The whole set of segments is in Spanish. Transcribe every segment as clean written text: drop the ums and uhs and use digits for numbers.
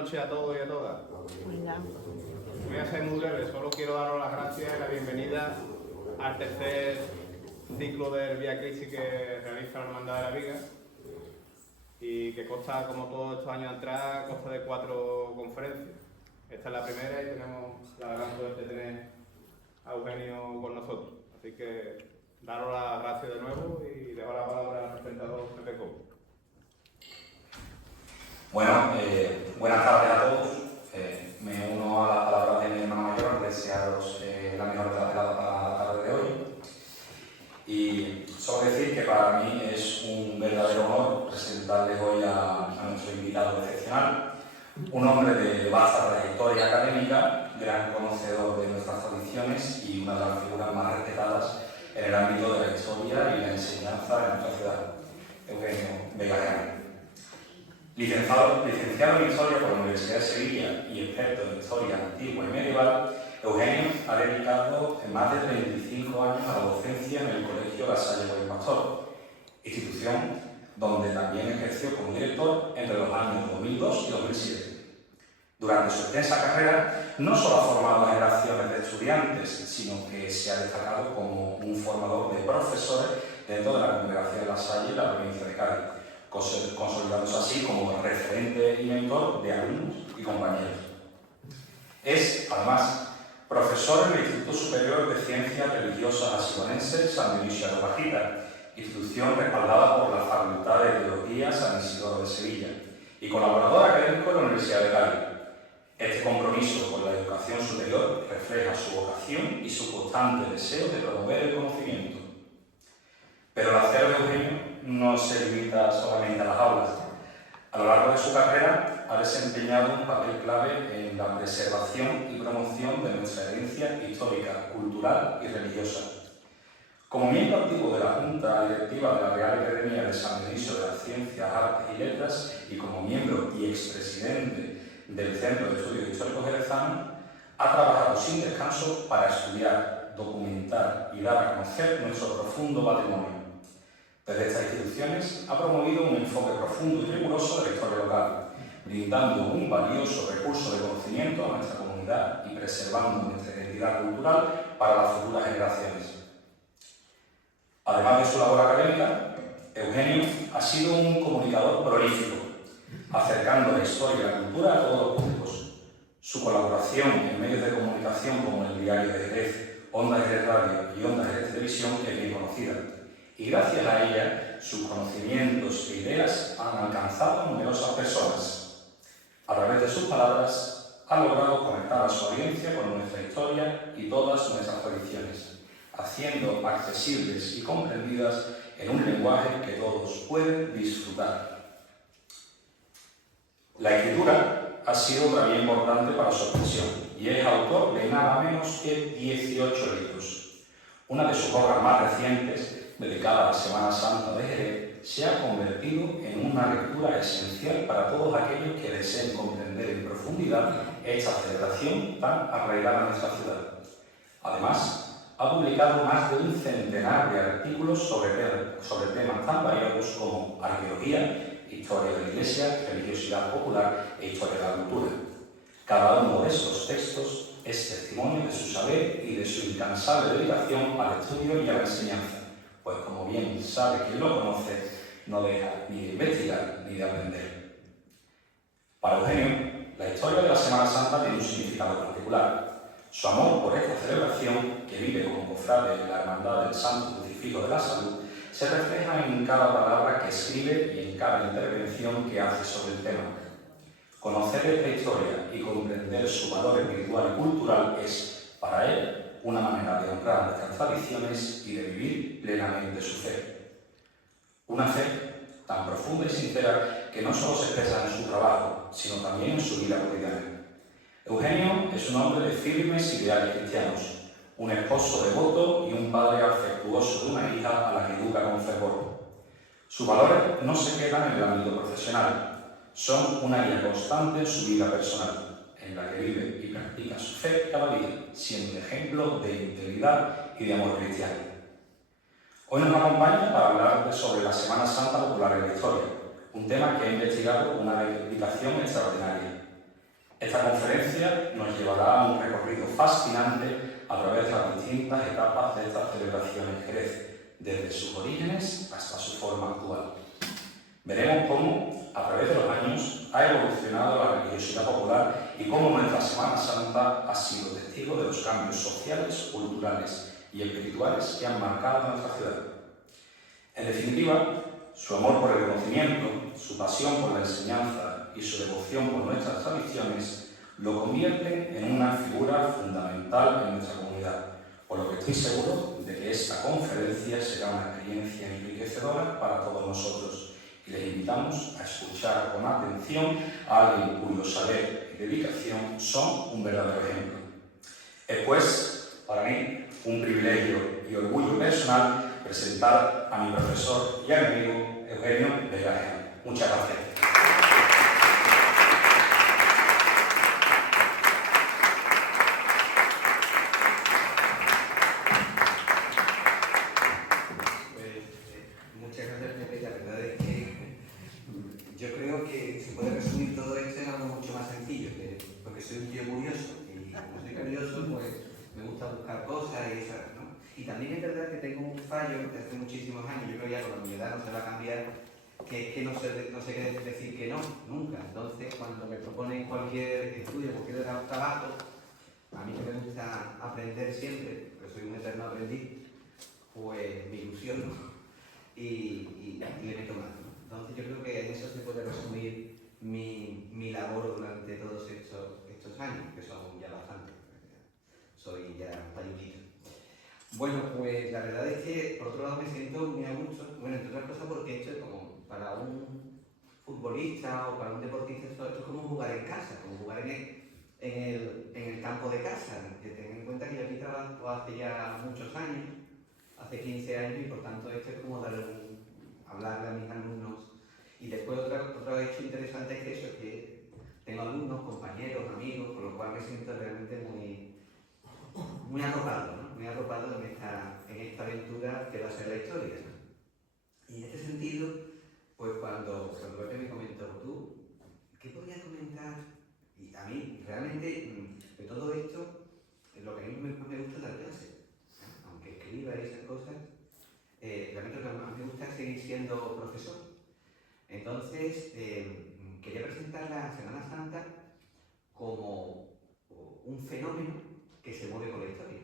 noches a todos y a todas. Voy a ser muy breve, solo quiero daros las gracias y la bienvenida al tercer ciclo del Vía Crisis que realiza la Hermandad de la Viga y que consta, como todos estos años atrás, consta de 4 conferencias. Esta es la primera y tenemos la gran suerte de tener a Eugenio con nosotros. Así que daros las gracias de nuevo y dejo la palabra al presentador Pepe Cobo. Bueno, buenas tardes a todos. Me uno a las palabras de mi hermano mayor, desearos la mejor velada para la tarde de hoy. Y solo decir que para mí es un verdadero honor presentarles hoy a nuestro invitado excepcional, un hombre de vasta trayectoria académica, gran conocedor de nuestras tradiciones y una de las figuras más respetadas en el ámbito de la historia y la enseñanza de nuestra ciudad, Eugenio Vega. Licenciado en Historia por la Universidad de Sevilla y experto en Historia Antigua y Medieval, Eugenio ha dedicado más de 35 años a la docencia en el Colegio La Salle Buen Pastor, institución donde también ejerció como director entre los años 2002 y 2007. Durante su extensa carrera, no solo ha formado a generaciones de estudiantes, sino que se ha destacado como un formador de profesores dentro de la Congregación de La Salle y la provincia de Cádiz, consolidándose así como referente y mentor de alumnos y compañeros. Es, además, profesor en el Instituto Superior de Ciencias Religiosas Asigonense San Dionisio de Bajita, institución respaldada por la Facultad de Teología San Isidoro de Sevilla, y colaborador académico de la Universidad de Cádiz. Este compromiso con la educación superior refleja su vocación y su constante deseo de promover el conocimiento. Pero el hacer de Eugenio no se limita solamente a las aulas. A lo largo de su carrera ha desempeñado un papel clave en la preservación y promoción de nuestra herencia histórica, cultural y religiosa. Como miembro activo de la Junta Directiva de la Real Academia de San Dionisio de las Ciencias, Artes y Letras y como miembro y expresidente del Centro de Estudios Históricos Jerezanos, ha trabajado sin descanso para estudiar, documentar y dar a conocer nuestro profundo patrimonio. Desde estas instituciones ha promovido un enfoque profundo y riguroso de la historia local, brindando un valioso recurso de conocimiento a nuestra comunidad y preservando nuestra identidad cultural para las futuras generaciones. Además de su labor académica, Eugenio ha sido un comunicador prolífico, acercando la historia y la cultura a todos los públicos. Su colaboración en medios de comunicación como el Diario de Jerez, Onda Jerez Radio y Onda Jerez Televisión es bien conocida. Y gracias a ella, sus conocimientos e ideas han alcanzado a numerosas personas. A través de sus palabras, ha logrado conectar a su audiencia con nuestra historia y todas nuestras tradiciones, haciendo accesibles y comprendidas en un lenguaje que todos pueden disfrutar. La escritura ha sido otra vía importante para su expresión y es autor de nada menos que 18 libros. Una de sus obras más recientes, dedicada a la Semana Santa de Jerez, se ha convertido en una lectura esencial para todos aquellos que deseen comprender en profundidad esta celebración tan arraigada en nuestra ciudad. Además, ha publicado más de un centenar de artículos sobre temas tan variados como arqueología, historia de la Iglesia, religiosidad popular e historia de la cultura. Cada uno de estos textos es testimonio de su saber y de su incansable dedicación al estudio y a la enseñanza, pues como bien sabe quien lo conoce, no deja ni de investigar ni de aprender. Para Eugenio, la historia de la Semana Santa tiene un significado particular. Su amor por esta celebración, que vive como cofrade de la Hermandad del Santo Crucifijo de la Salud, se refleja en cada palabra que escribe y en cada intervención que hace sobre el tema. Conocer esta historia y comprender su valor espiritual y cultural es, para él, una manera de honrar nuestras tradiciones y de vivir plenamente su fe. Una fe tan profunda y sincera que no solo se expresa en su trabajo, sino también en su vida cotidiana. Eugenio es un hombre de firmes ideales cristianos, un esposo devoto y un padre afectuoso de una hija a la que educa con fervor. Sus valores no se quedan en el ámbito profesional, son una guía constante en su vida personal, en la que vive y practica su fe cada día, siendo ejemplo de integridad y de amor cristiano. Hoy nos acompaña para hablar sobre la Semana Santa Popular en la historia, un tema que ha investigado con una dedicación extraordinaria. Esta conferencia nos llevará a un recorrido fascinante a través de las distintas etapas de esta celebración en Jerez, desde sus orígenes hasta su forma actual. Veremos cómo, a través de los años, ha evolucionado la religiosidad popular y cómo nuestra Semana Santa ha sido testigo de los cambios sociales, culturales y espirituales que han marcado nuestra ciudad. En definitiva, su amor por el conocimiento, su pasión por la enseñanza y su devoción por nuestras tradiciones lo convierten en una figura fundamental en nuestra comunidad, por lo que estoy seguro de que esta conferencia será una experiencia enriquecedora para todos nosotros. Y les invitamos a escuchar con atención a alguien cuyo saber y dedicación son un verdadero ejemplo. Es pues, para mí, un privilegio y orgullo personal presentar a mi profesor y amigo Eugenio Vega. Muchas gracias. Muchas gracias, Pepe. La verdad es que yo creo que se puede resumir todo esto en algo mucho más sencillo, porque soy un tío curioso y como soy curioso, pues me gusta buscar cosas y eso, ¿no? Y también es verdad que tengo un fallo de hace muchísimos años, yo creo que ya con mi edad no se va a cambiar, que es que no sé qué decir que no, nunca. Entonces, cuando me proponen cualquier estudio, cualquier trabajo, a mí que me gusta aprender siempre, porque soy un eterno aprendiz, pues me ilusiono y le meto mano, ¿no? Entonces yo creo que en eso se puede resumir mi labor durante todos estos años, que son ya bastantes. Soy ya payudito. Bueno, pues la verdad es que por otro lado me siento muy a gusto, bueno, entre otras cosas porque esto es como para un futbolista o para un deportista, esto es como jugar en casa, como jugar en el campo de casa. Que ten en cuenta que yo aquí trabajo hace ya muchos años, hace 15 años, y por tanto esto es como hablarle a mis alumnos. Y después otro hecho interesante es que eso, que tengo alumnos, compañeros, amigos, con lo cual me siento realmente muy arropado, ¿no? Muy arropado en esta aventura que va a ser la historia, ¿no? Y en este sentido, pues cuando Pepe me comentó, ¿tú qué podrías comentar? Y a mí, realmente, de todo esto, lo que a mí más me gusta es dar clase. Aunque escriba y esas cosas, realmente lo que más me gusta es seguir siendo profesor. Entonces, quería presentar la Semana Santa como un fenómeno que se mueve con la historia.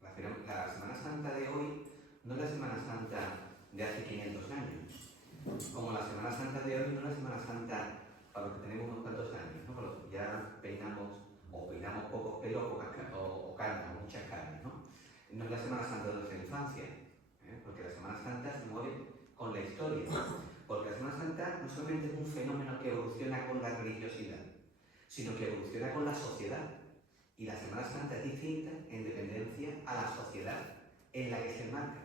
La Semana Santa de hoy no es la Semana Santa de hace 500 años, como la Semana Santa de hoy no es la Semana Santa para los que tenemos unos cuantos años, ¿no? Para los que ya peinamos pocos pelos o carne, o muchas carnes, ¿no? No es la Semana Santa de nuestra infancia, porque la Semana Santa se mueve con la historia, porque la Semana Santa no solamente es un fenómeno que evoluciona con la religiosidad, sino que evoluciona con la sociedad. Y la Semana Santa es distinta en dependencia a la sociedad en la que se enmarca.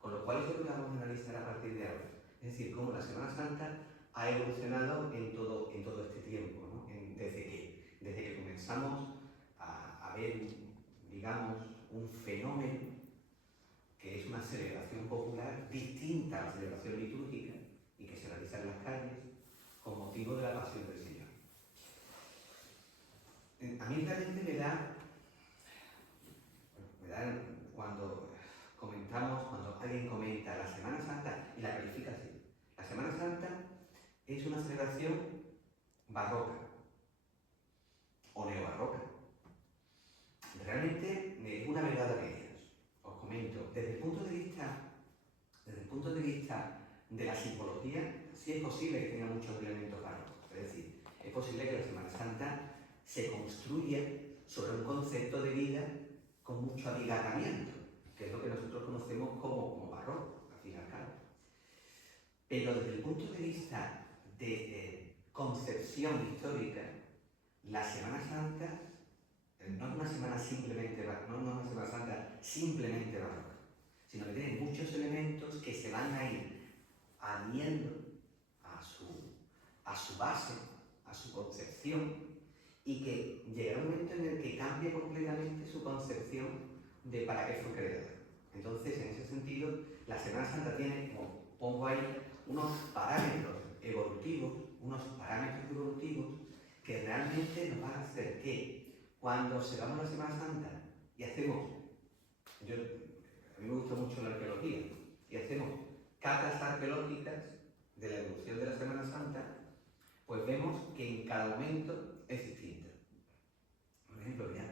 Con lo cual es lo que vamos a analizar a partir de ahora. Es decir, cómo la Semana Santa ha evolucionado en todo este tiempo, ¿no? Desde que comenzamos a ver, digamos, un fenómeno que es una celebración popular distinta a la celebración litúrgica y que se realiza en las calles con motivo de la pasión del Señor. A mí realmente me da cuando alguien comenta la Semana Santa y la califica así. La Semana Santa es una celebración barroca o neobarroca. Realmente es una verdad a medias. Os comento, desde el punto de vista de la simbología, sí es posible que tenga muchos elementos barrocos. Es decir, es posible que la Semana Santa se construya sobre un concepto de vida con mucho abigarramiento, que es lo que nosotros conocemos como barroco, al fin y al cabo. Pero desde el punto de vista de concepción histórica, la Semana Santa no es una Semana Santa simplemente barroca, sino que tiene muchos elementos que se van a ir adhiendo a su base, a su concepción, y que llegará un momento en el que cambie completamente su concepción de para qué fue creada. Entonces, en ese sentido, la Semana Santa tiene, como pongo ahí, unos parámetros evolutivos que realmente nos van cuando observamos la Semana Santa y hacemos, a mí me gusta mucho la arqueología, y hacemos catas arqueológicas de la evolución de la Semana Santa, pues vemos que en cada momento es distinto. Por ejemplo, mirad,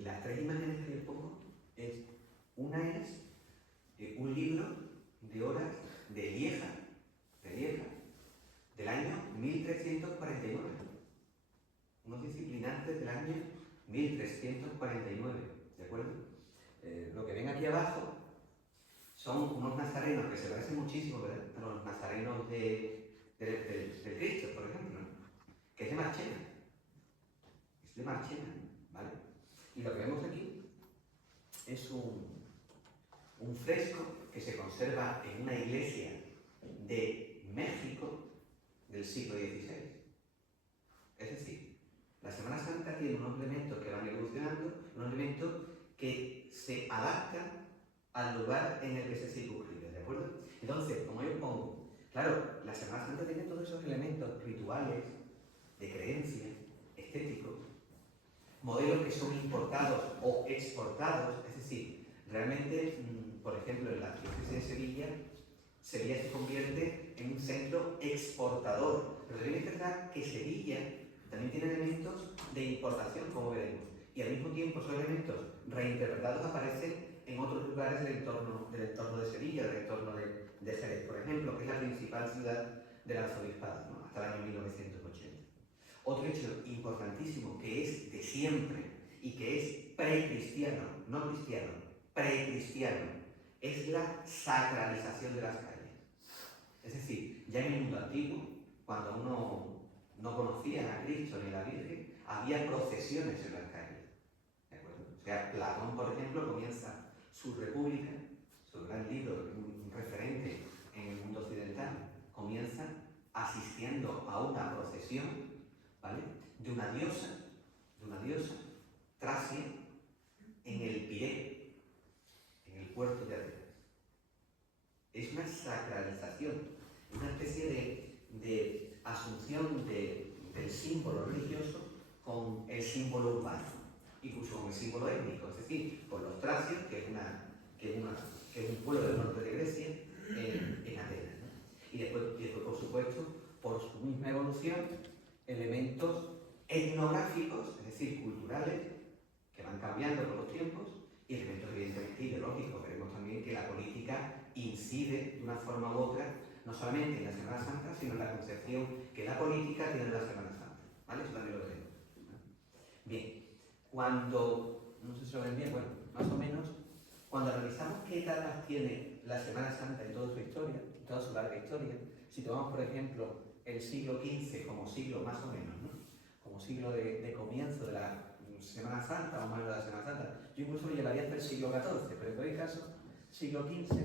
las tres imágenes que les pongo una es un libro de horas de Lieja, del año 1349. Unos disciplinantes del año 1349, ¿de acuerdo? Lo que ven aquí abajo son unos nazarenos que se parecen muchísimo, ¿verdad?, a los nazarenos del Cristo, por ejemplo, ¿no?, que es de Marchena. Es de Marchena, ¿vale? Y lo que vemos aquí es un fresco que se conserva en una iglesia de México del siglo XVI. Es decir, la Semana Santa tiene unos elementos que van evolucionando, unos elementos que se adaptan al lugar en el que se circunscribe, ¿de acuerdo? Entonces, como yo pongo, claro, la Semana Santa tiene todos esos elementos rituales, de creencia, estéticos, modelos que son importados o exportados, es decir, realmente, por ejemplo, en la diócesis de Sevilla se convierte en un centro exportador, pero también es verdad que Sevilla también tiene elementos de importación, como veremos, y al mismo tiempo esos elementos reinterpretados aparecen en otros lugares del entorno de Sevilla, del entorno de Jerez, por ejemplo, que es la principal ciudad del arzobispado, ¿no?, hasta el año 1980. Otro hecho importantísimo que es de siempre y que es precristiano, no cristiano, precristiano, es la sacralización de las calles. Es decir, ya en el mundo antiguo, cuando uno no conocía a Cristo ni a la Virgen, había procesiones en las calles. ¿De acuerdo? O sea, Platón, por ejemplo, comienza su República, su gran libro, un referente en el mundo occidental, comienza asistiendo a una procesión, ¿vale?, de una diosa tracia en el Pireo, en el puerto de Atenas. Es una sacralización, una especie de asunción del símbolo religioso con el símbolo urbano, incluso con el símbolo étnico, es decir, con los tracios, que es un pueblo del norte de Grecia, en Atenas, ¿no? Y después, por supuesto, por su misma evolución, elementos etnográficos, es decir, culturales, que van cambiando con los tiempos, y elementos evidentemente ideológicos. Veremos también que la política incide de una forma u otra, no solamente en la Semana Santa, sino en la concepción que la política tiene de la Semana Santa, ¿vale? Eso también lo veremos. Bien, no sé si lo ven bien, bueno, más o menos, cuando analizamos qué etapas tiene la Semana Santa en toda su historia, en toda su larga historia, si tomamos, por ejemplo, el siglo XV como siglo más o menos, ¿no?, como siglo de comienzo de la Semana Santa, o más de la Semana Santa, yo incluso lo llevaría hasta el siglo XIV, pero en cualquier caso, siglo XV,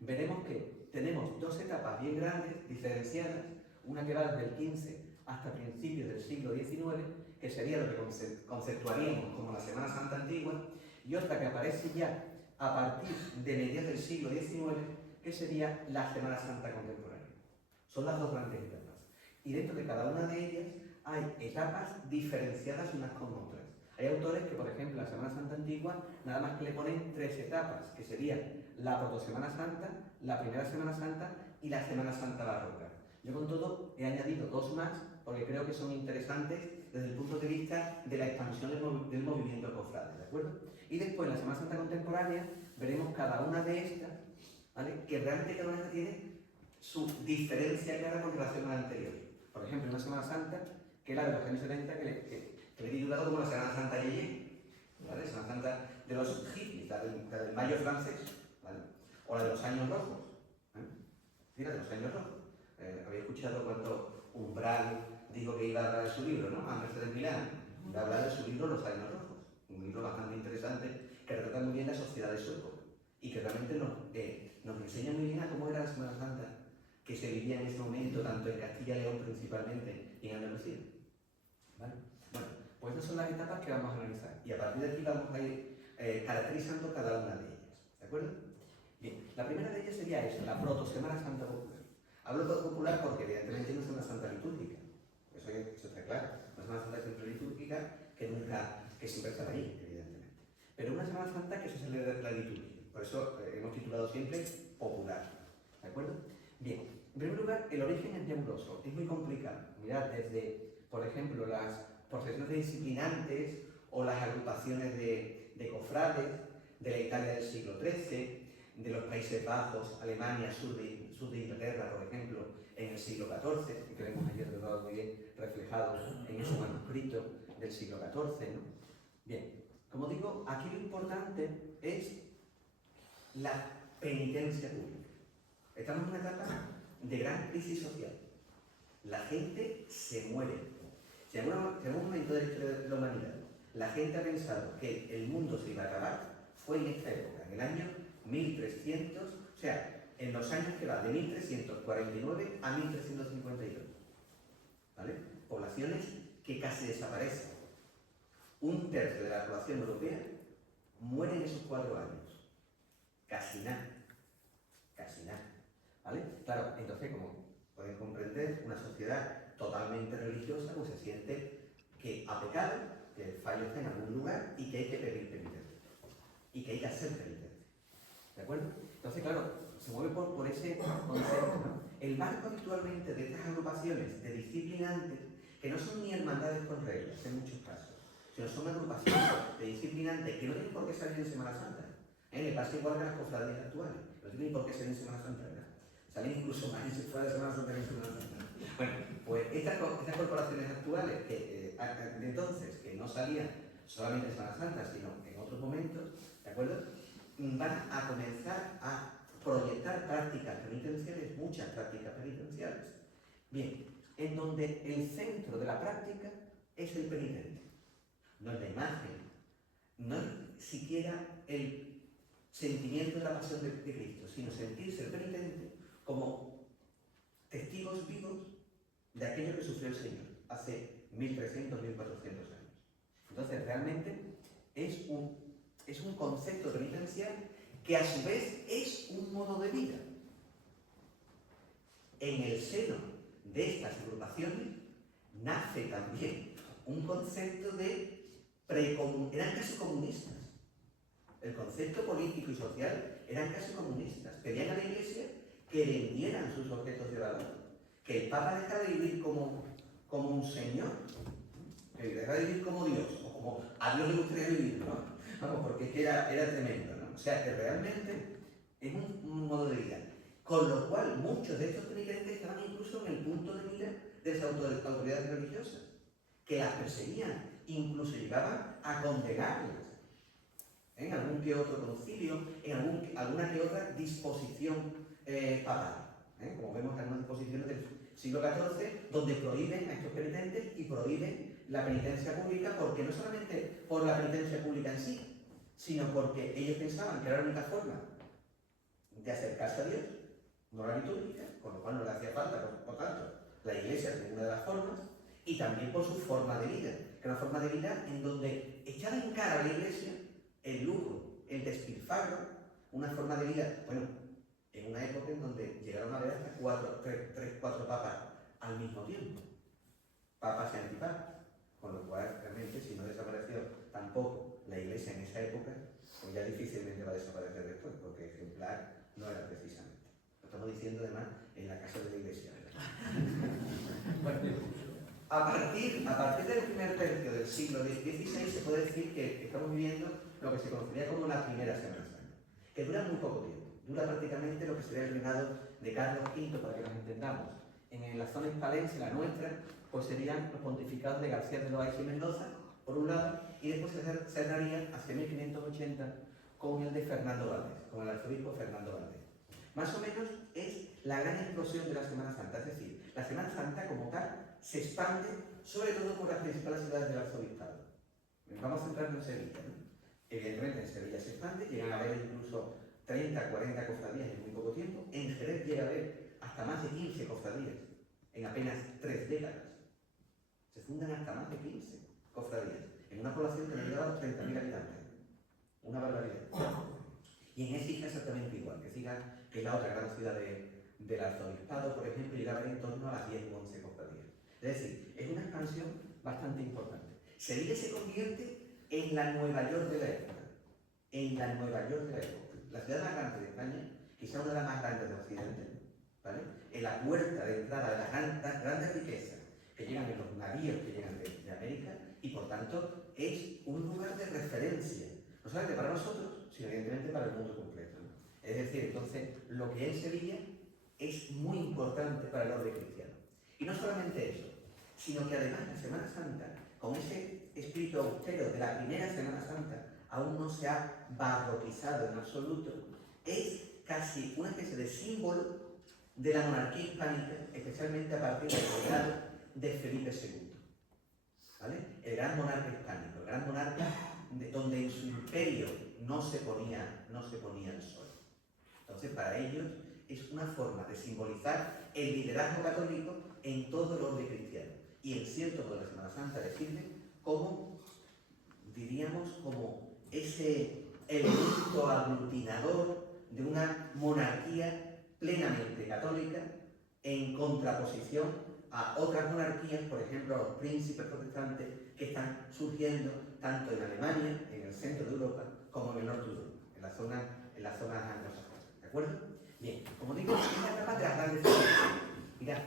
veremos que tenemos dos etapas bien grandes, diferenciadas, una que va desde el XV hasta principios del siglo XIX, que sería lo que conceptuaríamos como la Semana Santa antigua, y otra que aparece ya a partir de mediados del siglo XIX, que sería la Semana Santa contemporánea. Son las dos grandes etapas. Y dentro de cada una de ellas hay etapas diferenciadas unas con otras. Hay autores que, por ejemplo, la Semana Santa antigua, nada más que le ponen tres etapas, que serían la Proto-Semana Santa, la Primera Semana Santa y la Semana Santa barroca. Yo con todo he añadido dos más, porque creo que son interesantes desde el punto de vista de la expansión del movimiento cofrade, ¿de acuerdo? Y después, en la Semana Santa contemporánea, veremos cada una de estas, ¿vale?, que realmente cada una de estas tiene su diferencia clara con relación a la anterior. Por ejemplo, una Semana Santa, que es la de los años 70, que le he titulado como la Semana Santa Yeye, ¿vale? Semana Santa de los hippies, la del mayo francés, ¿vale?, o la de los años rojos, Mira, de los años rojos. Había escuchado cuando Umbral dijo que iba a hablar de su libro, ¿no?, Andrés de Milán, iba a hablar de su libro Los años rojos, un libro bastante interesante que retrata muy bien la sociedad de su época y que realmente nos enseña muy bien a cómo era la Semana Santa que se vivía en ese momento, tanto en Castilla y León principalmente y en Andalucía. ¿Vale? Bueno, pues estas son las etapas que vamos a analizar y a partir de aquí vamos a ir caracterizando cada una de ellas. ¿De acuerdo? Bien, la primera de ellas sería esta, la Proto-Semana Santa Popular. Hablo de popular porque evidentemente no es una Santa litúrgica, eso está claro. Una Semana Santa siempre litúrgica que que siempre están ahí, evidentemente. Pero una Semana Santa que se sale de la liturgia. Por eso hemos titulado siempre popular. ¿De acuerdo? Bien, en primer lugar, el origen es nebuloso, es muy complicado. Mirad, desde, por ejemplo, las procesiones de disciplinantes o las agrupaciones de cofrades de la Italia del siglo XIII, de los Países Bajos, Alemania, sur de Inglaterra, por ejemplo, en el siglo XIV, que vemos ayer muy bien reflejado en ese manuscrito del siglo XIV, ¿no? Bien, como digo, aquí lo importante es la penitencia pública. Estamos en una etapa de gran crisis social. La gente se muere. Si en un momento de la historia de la humanidad la gente ha pensado que el mundo se iba a acabar, fue en esta época, en el año 1300, o sea, en los años que va de 1349 a 1352. ¿Vale? Poblaciones que casi desaparecen. Un tercio de la población europea muere en esos 4 años. Casi nada. Casi nada. ¿Vale? Claro, entonces, como pueden comprender, una sociedad totalmente religiosa pues se siente que ha pecado, que el fallo está en algún lugar y que hay que pedir penitencia. Y que hay que hacer penitencia. ¿De acuerdo? Entonces, claro, se mueve por ese concepto, ¿no? El marco habitualmente de estas agrupaciones de disciplinantes, que no son ni hermandades con reglas en muchos casos, sino son agrupaciones de disciplinantes que no tienen por qué salir en Semana Santa. Me pasa igual que las cofradías actuales, no tienen por qué salir en Semana Santa, ¿verdad? Salen incluso más fuera de Semana Santa que en Semana Santa. Bueno, pues estas corporaciones actuales, que de entonces, que no salían solamente en Semana Santa, sino en otros momentos, ¿de acuerdo? Van a comenzar a proyectar prácticas penitenciales, muchas prácticas penitenciales, bien, en donde el centro de la práctica es el penitente, no es la imagen, no es siquiera el sentimiento de la pasión de Cristo, sino sentirse el penitente como testigos vivos de aquello que sufrió el Señor hace 1300, 1400 años. Entonces, realmente es un concepto penitencial que a su vez es un modo de vida. En el seno de estas agrupaciones nace también un concepto de eran casi comunistas. El concepto político y social eran casi comunistas. Pedían a la Iglesia que vendieran sus objetos de oración, que el Papa dejara de vivir como un señor, que dejara de vivir como Dios, o como a Dios le gustaría vivir, ¿no? Vamos, porque es que era tremendo, ¿no? O sea, que realmente es un modo de vida. Con lo cual, muchos de estos penitentes estaban incluso en el punto de mira de las autoridades religiosas, que las perseguían, incluso llegaban a condenarlas en algún que otro concilio, en alguna que otra disposición papal. Como vemos en algunas disposiciones del siglo XIV, donde prohíben a estos penitentes y prohíben la penitencia pública, porque no solamente por la penitencia pública en sí, sino porque ellos pensaban que era la única forma de acercarse a Dios, no la litúrgica, con lo cual no le hacía falta, por tanto, la Iglesia es una de las formas, y también por su forma de vida, que era una forma de vida en donde echaba en cara a la Iglesia el lujo, el despilfarro, una forma de vida, bueno, en una época en donde llegaron a haber hasta 4 papas al mismo tiempo, papas y antipapas, con lo cual realmente si no desapareció tampoco la Iglesia en esa época, pues ya difícilmente va a desaparecer después, porque ejemplar no era precisamente. Lo estamos diciendo además en la casa de la Iglesia, ¿verdad? Bueno, a partir del primer tercio del siglo XVI se puede decir que estamos viviendo lo que se conocería como la primera Semana Santa, que dura muy poco tiempo, dura prácticamente lo que sería el reinado de Carlos V, para que nos entendamos. En la zona hispalense, la nuestra, pues serían los pontificados de García de Loaiza y Mendoza, por un lado, y después se cerraría hacia 1580 con el de Fernando Valdés, con el arzobispo Fernando Valdés. Más o menos es la gran explosión de la Semana Santa, es decir, la Semana Santa como tal se expande sobre todo por las principales ciudades del arzobispado. Vamos a centrarnos en Sevilla, ¿no? Evidentemente en Sevilla se expande, llegan a haber incluso 30, 40 cofradías en muy poco tiempo. En Jerez llega a haber hasta más de 15 cofradías en apenas 3 décadas. Se fundan hasta más de 15 cofradías en una población que no llegaba a los 30.000 habitantes. Una barbaridad. Y en Écija exactamente igual. Écija, que es la otra gran ciudad del arzobispado, por ejemplo, llega a haber en torno a las 10 o 11 cofradías. Es decir, es una expansión bastante importante. Sevilla se convierte en la Nueva York de la época. En la Nueva York de la época. La ciudad más grande de España, quizá una de las más grandes de Occidente, ¿vale? En la puerta de entrada de las grandes riquezas que llegan en los navíos que llegan de América, y por tanto es un lugar de referencia, no solamente para nosotros, sino evidentemente para el mundo completo, ¿no? Es decir, entonces, lo que es Sevilla es muy importante para el orden cristiano. Y no solamente eso, sino que además la Semana Santa, con ese espíritu austero de la primera Semana Santa, aún no se ha barroquizado en absoluto, es casi una especie de símbolo de la monarquía hispánica, especialmente a partir del reinado de Felipe II, ¿vale? El gran monarca hispánico, el gran monarca donde en su imperio no se ponía el sol. Entonces, para ellos es una forma de simbolizar el liderazgo católico en todo el orden cristiano. Y en cierto modo la Semana Santa le sirve como, diríamos, como ese elemento aglutinador de una monarquía plenamente católica en contraposición a otras monarquías, por ejemplo, a los príncipes protestantes que están surgiendo tanto en Alemania, en el centro de Europa, como en el norte de Europa, en las zonas anglosajonas. ¿De acuerdo? Bien, como digo, es la etapa de las grandes ciudades. Mirad,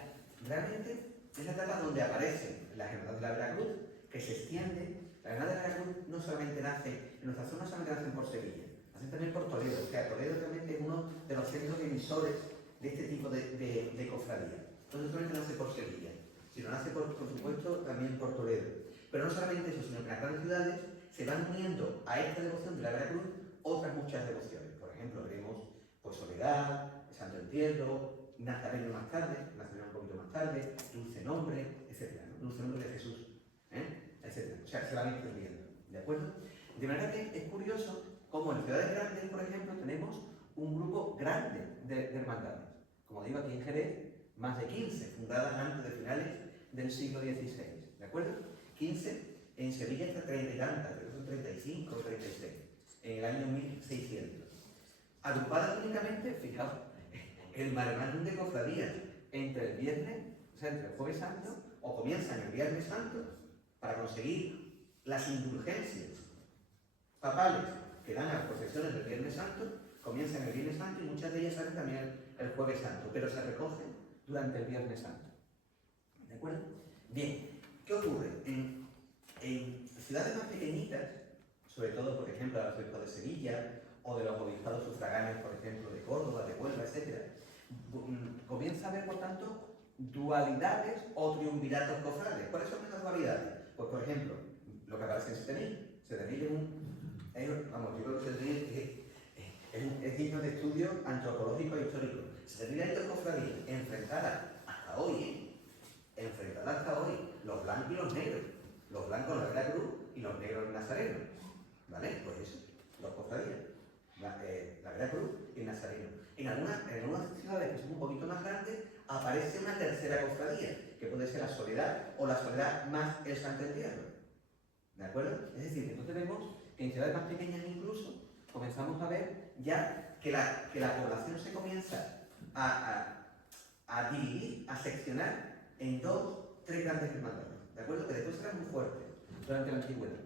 realmente es la etapa donde aparece la Hermandad de la Veracruz, que se extiende. La Hermandad de la Veracruz no solamente nace, en nuestra zona solamente nacen por Sevilla, nacen también por Toledo. O sea, Toledo realmente es uno de los centros emisores de este tipo de cofradía. Entonces, no solamente nace por Sevilla, sino nace, por supuesto, también por Toledo. Pero no solamente eso, sino que en las grandes ciudades se van uniendo a esta devoción de la Veracruz otras muchas devociones. Por ejemplo, veremos pues Soledad, Santo Entierro, Nazareno más tarde, Nazareno un poquito más tarde, Dulce Nombre, etc. ¿no? Dulce Nombre de Jesús, etc. O sea, se van extendiendo, ¿de acuerdo? De manera que es curioso cómo en ciudades grandes, por ejemplo, tenemos un grupo grande de hermandades. Como digo, aquí en Jerez, más de 15, fundadas antes de finales del siglo XVI, ¿de acuerdo? 15, en Sevilla hasta 30 y tantas, creo que son 35 o 36, en el año 1600. Agrupadas únicamente, fijaos, el maremágnum de cofradías entre el viernes, o sea, entre el jueves santo, o comienzan el viernes santo, para conseguir las indulgencias papales que dan a las procesiones del viernes santo, comienzan el viernes santo y muchas de ellas salen también el jueves santo, pero se recogen durante el viernes santo. ¿De acuerdo? Bien, ¿qué ocurre? En ciudades más pequeñitas, sobre todo, por ejemplo, el arzobispo de Sevilla, o de los obispados sufragáneos, por ejemplo, de Córdoba, de Huelva, etc., comienza a haber, por tanto, dualidades o triunviratos cofrades. ¿Cuáles son esas dualidades? Pues, por ejemplo, lo que aparece en Setenil. Setenil es yo creo que Setenil es digno de estudio antropológico e histórico. Setenil hay dos cofradías enfrentadas hasta hoy, los blancos y los negros. Los blancos la Veracruz y los negros el Nazareno. ¿Vale? Pues eso, dos cofradías. La Veracruz y el Nazareno. En algunas ciudades que son un poquito más grandes aparece una tercera cofradía, que puede ser la Soledad o la Soledad más el Santo Entierro. ¿De acuerdo? Es decir, entonces vemos que en ciudades más pequeñas incluso comenzamos a ver ya que la población se comienza a dividir, a seccionar en dos, tres grandes hermandades. ¿De acuerdo? Que después serán muy fuertes durante la antigüedad.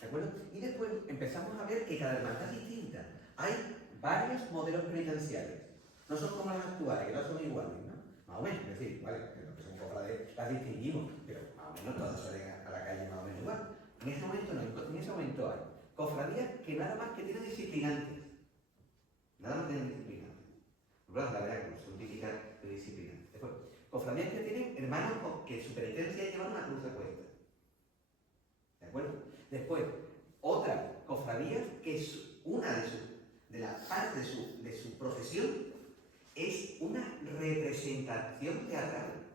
¿De acuerdo? Y después empezamos a ver que cada hermandad es distinta. Hay varios modelos penitenciales. No son como las actuales, que no son iguales, ¿no? Más o menos, es decir, vale, los que son cofrades las distinguimos, pero más o menos todas salen a la calle más o menos igual. En ese momento no, en ese momento hay cofradías que nada más que tienen disciplinantes. Nada más tienen disciplinantes. La verdad que son típicas de disciplinantes. Después, cofradías que tienen hermanos que su penitencia es llevar una cruz de cuesta. ¿De acuerdo? Después, otras cofradías que una de las partes de su profesión es una representación teatral,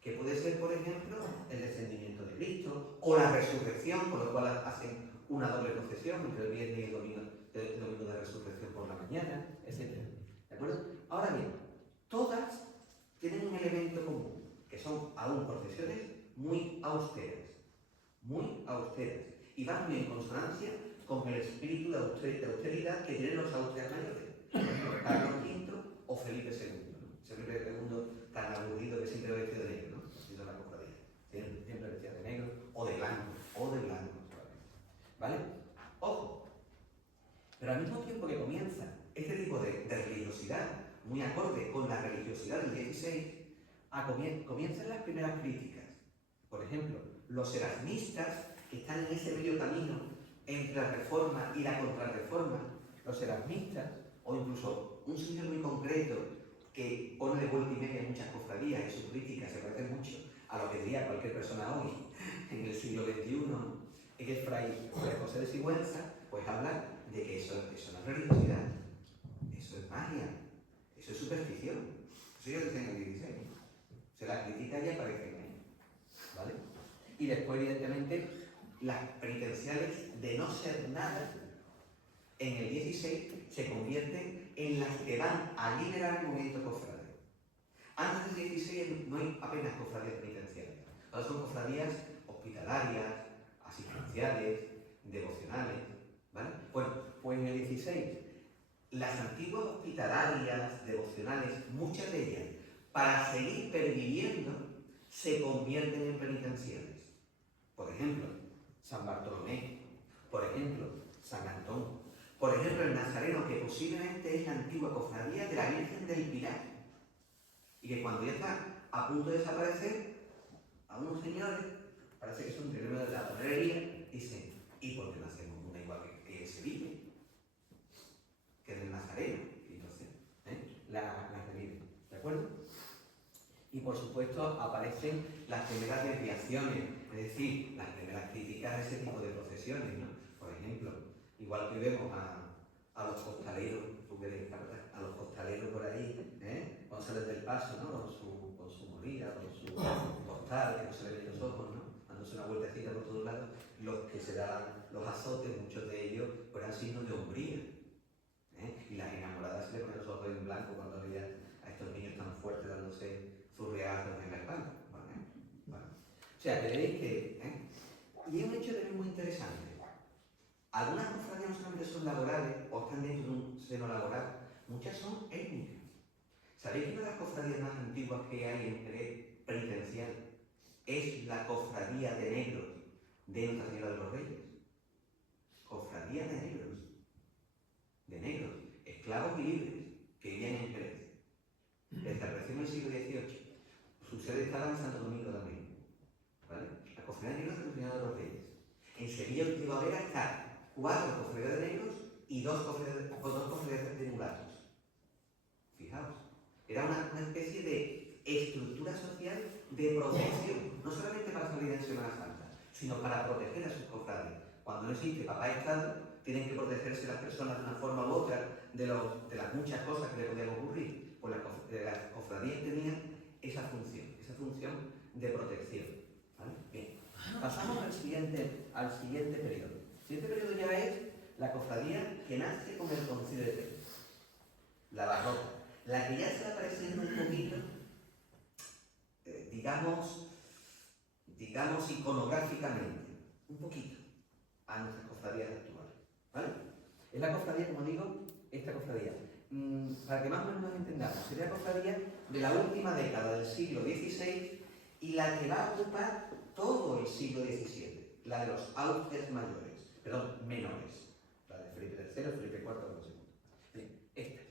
que puede ser, por ejemplo, el descendimiento de Cristo o la resurrección, con lo cual hacen una doble procesión entre el viernes y el domingo de resurrección por la mañana, etc. ¿De acuerdo? Ahora bien, todas tienen un elemento común, que son aún procesiones muy austeras, y van muy en consonancia con el espíritu de austeridad que tienen los austrias mayores, Carlos V o Felipe II. Felipe II tan aburrido que siempre vestido de negro, ¿no? Haciendo la cofradía. Siempre vestido de negro o de blanco, ¿vale? muy acorde con la religiosidad del 16, comienzan las primeras críticas. Por ejemplo, los erasmistas, que están en ese medio camino entre la reforma y la contrarreforma, los erasmistas, o incluso un señor muy concreto que pone de vuelta y media muchas cofradías y sus críticas se parecen mucho a lo que diría cualquier persona hoy, en el siglo XXI, es que Fray José de Sigüenza, pues habla de que eso no es religiosidad, eso es magia, eso es superstición. Eso ya lo dice en el 16. O sea, la crítica ya aparece en ahí, ¿vale? Y después, evidentemente, las penitenciales de no ser nada, en el 16 se convierten en las que van a liberar el movimiento cofrade. Antes del 16 no hay apenas cofradías penitenciales. Ahora son cofradías hospitalarias, asistenciales, devocionales, ¿vale? Bueno, pues en el 16, las antiguas hospitalarias, devocionales, muchas de ellas, para seguir perviviendo, se convierten en penitenciales. Por ejemplo, San Bartolomé, por ejemplo, San Antón, por ejemplo, el Nazareno, que posiblemente es la antigua cofradía de la Virgen del Pilar, y que cuando ya está a punto de desaparecer, a unos señores, parece que son de la torrería, dicen, ¿y por qué no hacemos una igual que Sevilla? Que es el Nazareno, y entonces, la reviven, ¿de acuerdo? Y por supuesto aparecen las primeras desviaciones, es decir, las primeras críticas a ese tipo de procesiones, ¿no? Por ejemplo, igual que vemos a los costaleros, tú que eres carta, a los costaleros por ahí, cuando salen del paso, ¿no? Con su morilla, con su costal, que no se le ven los ojos, ¿no? Dándose una vueltecita por todos lados, los que se dan los azotes, muchos de ellos, pues eran signos de hombría. Y las enamoradas se le ponen los ojos en blanco cuando veían a estos niños tan fuertes dándose sus regalos en la espalda. Bueno. O sea, que veis que... Y es un hecho también muy interesante. Algunas cofradías no solamente son laborales o están dentro de un seno laboral, muchas son étnicas. ¿Sabéis que una de las cofradías más antiguas que hay en Jerez penitencial es la cofradía de negros de Nuestra Señora de los Reyes? Cofradía de negros, esclavos y libres que vivían en Jerez. Estableció en el siglo XVIII. Su sede estaba en Santo Domingo también, ¿vale? La cofradía de negros de Nuestra Señora de los Reyes. En Sevilla llegó a haber hasta 4 cofradías de negros y 2 cofradías de mulatos. Fijaos, era una especie de estructura social de protección, no solamente para salir en Semana Santa, sino para proteger a sus cofrades. Cuando no existe papá Estado, tienen que protegerse las personas de una forma u otra de las muchas cosas que le podían ocurrir. Pues las cofradías tenían esa función de protección. ¿Vale? Bien, pasamos al siguiente periodo. El siguiente periodo ya es la cofradía que nace con el Concilio de Trento, la barroca, la que ya está apareciendo un poquito, digamos iconográficamente, un poquito, a nuestras cofradías actuales, ¿vale? Es la cofradía, como digo, esta cofradía. Para que más o menos nos entendamos, sería la cofradía de la última década del siglo XVI y la que va a ocupar todo el siglo XVII, la de los auges menores, la de Felipe III, Felipe IV, no sé. Bien, esta.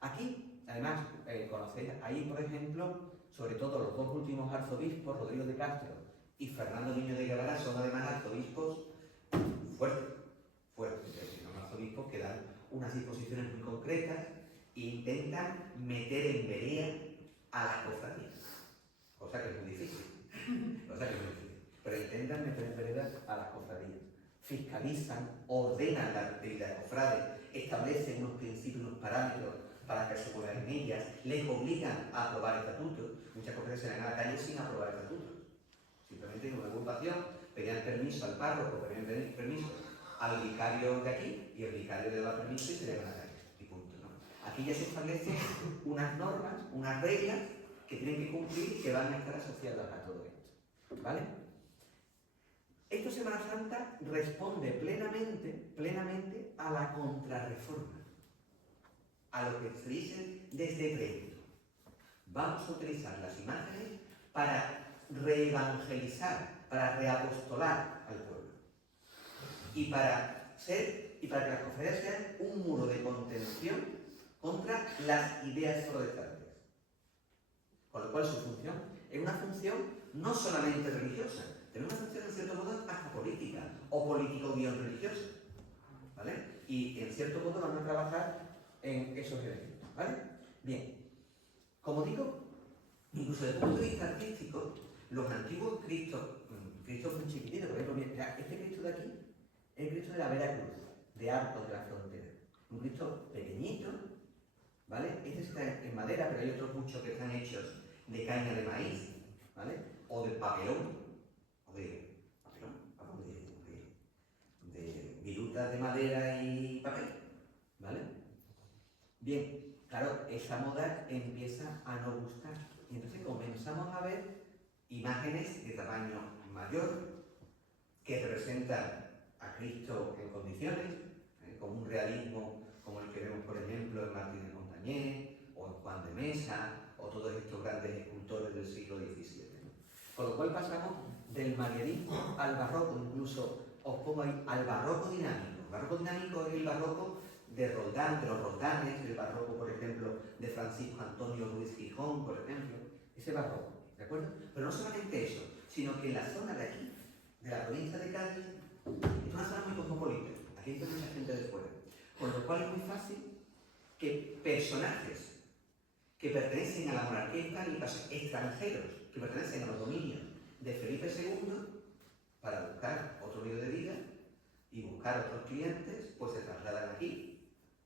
Aquí, además, conocéis, ahí por ejemplo, sobre todo los 2 últimos arzobispos, Rodrigo de Castro y Fernando Niño de Guevara, son además arzobispos fuertes, son arzobispos que dan unas disposiciones muy concretas e intentan meter en vereda a las cofradías, cosa que es muy difícil, pero intentan meter en vereda a las cofradías. Fiscalizan, ordenan la actividad cofrade, establecen unos principios, unos parámetros para que se puedan en ellas, les obligan a aprobar estatutos. Muchas cofradías se van a la calle sin aprobar estatutos. Simplemente en una agrupación pedían permiso al párroco, pedían permiso al vicario de aquí y el vicario le daba permiso y se le va a la calle. Y punto, ¿no? Aquí ya se establecen unas normas, unas reglas que tienen que cumplir y que van a estar asociadas a todo esto. ¿Vale? Esto Semana Santa responde plenamente a la contrarreforma, a lo que se dice desde Trento. Vamos a utilizar las imágenes para reevangelizar, para reapostolar al pueblo y para que las cofradías sean un muro de contención contra las ideas protestantes. Con lo cual su función es una función no solamente religiosa, pero una función en cierto modo hasta política o político-religiosa, ¿vale? Y en cierto modo van a trabajar en esos elementos, ¿vale? Bien, como digo, incluso desde el punto de vista artístico, los antiguos Cristos muy chiquititos, por ejemplo, mira, este Cristo de aquí es el Cristo de la Vera Cruz, de Arcos de la Frontera. Un Cristo pequeñito, ¿vale? Este está en madera, pero hay otros muchos que están hechos de caña de maíz, ¿vale? O de papelón, de virutas de madera y papel, ¿vale? Bien, claro, esa moda empieza a no gustar. Y entonces comenzamos a ver imágenes de tamaño mayor que representan a Cristo en condiciones, con un realismo como el que vemos, por ejemplo, en Martín de Montañés, o en Juan de Mesa, o todos estos grandes escultores del siglo XVII. Con lo cual pasamos del manierismo al barroco, incluso os pongo ahí, al barroco dinámico. El barroco dinámico es el barroco de Roldán, de los Roldanes, el barroco, por ejemplo, de Francisco Antonio Ruiz Gijón, por ejemplo, ese barroco, ¿de acuerdo? Pero no solamente eso, sino que en la zona de aquí, de la provincia de Cádiz, es una zona muy cosmopolita, aquí hay mucha gente de fuera, con lo cual es muy fácil que personajes que pertenecen a la monarquía hispánica, extranjeros, que pertenecen a los dominios de Felipe II, para buscar otro medio de vida y buscar otros clientes, pues se trasladan aquí,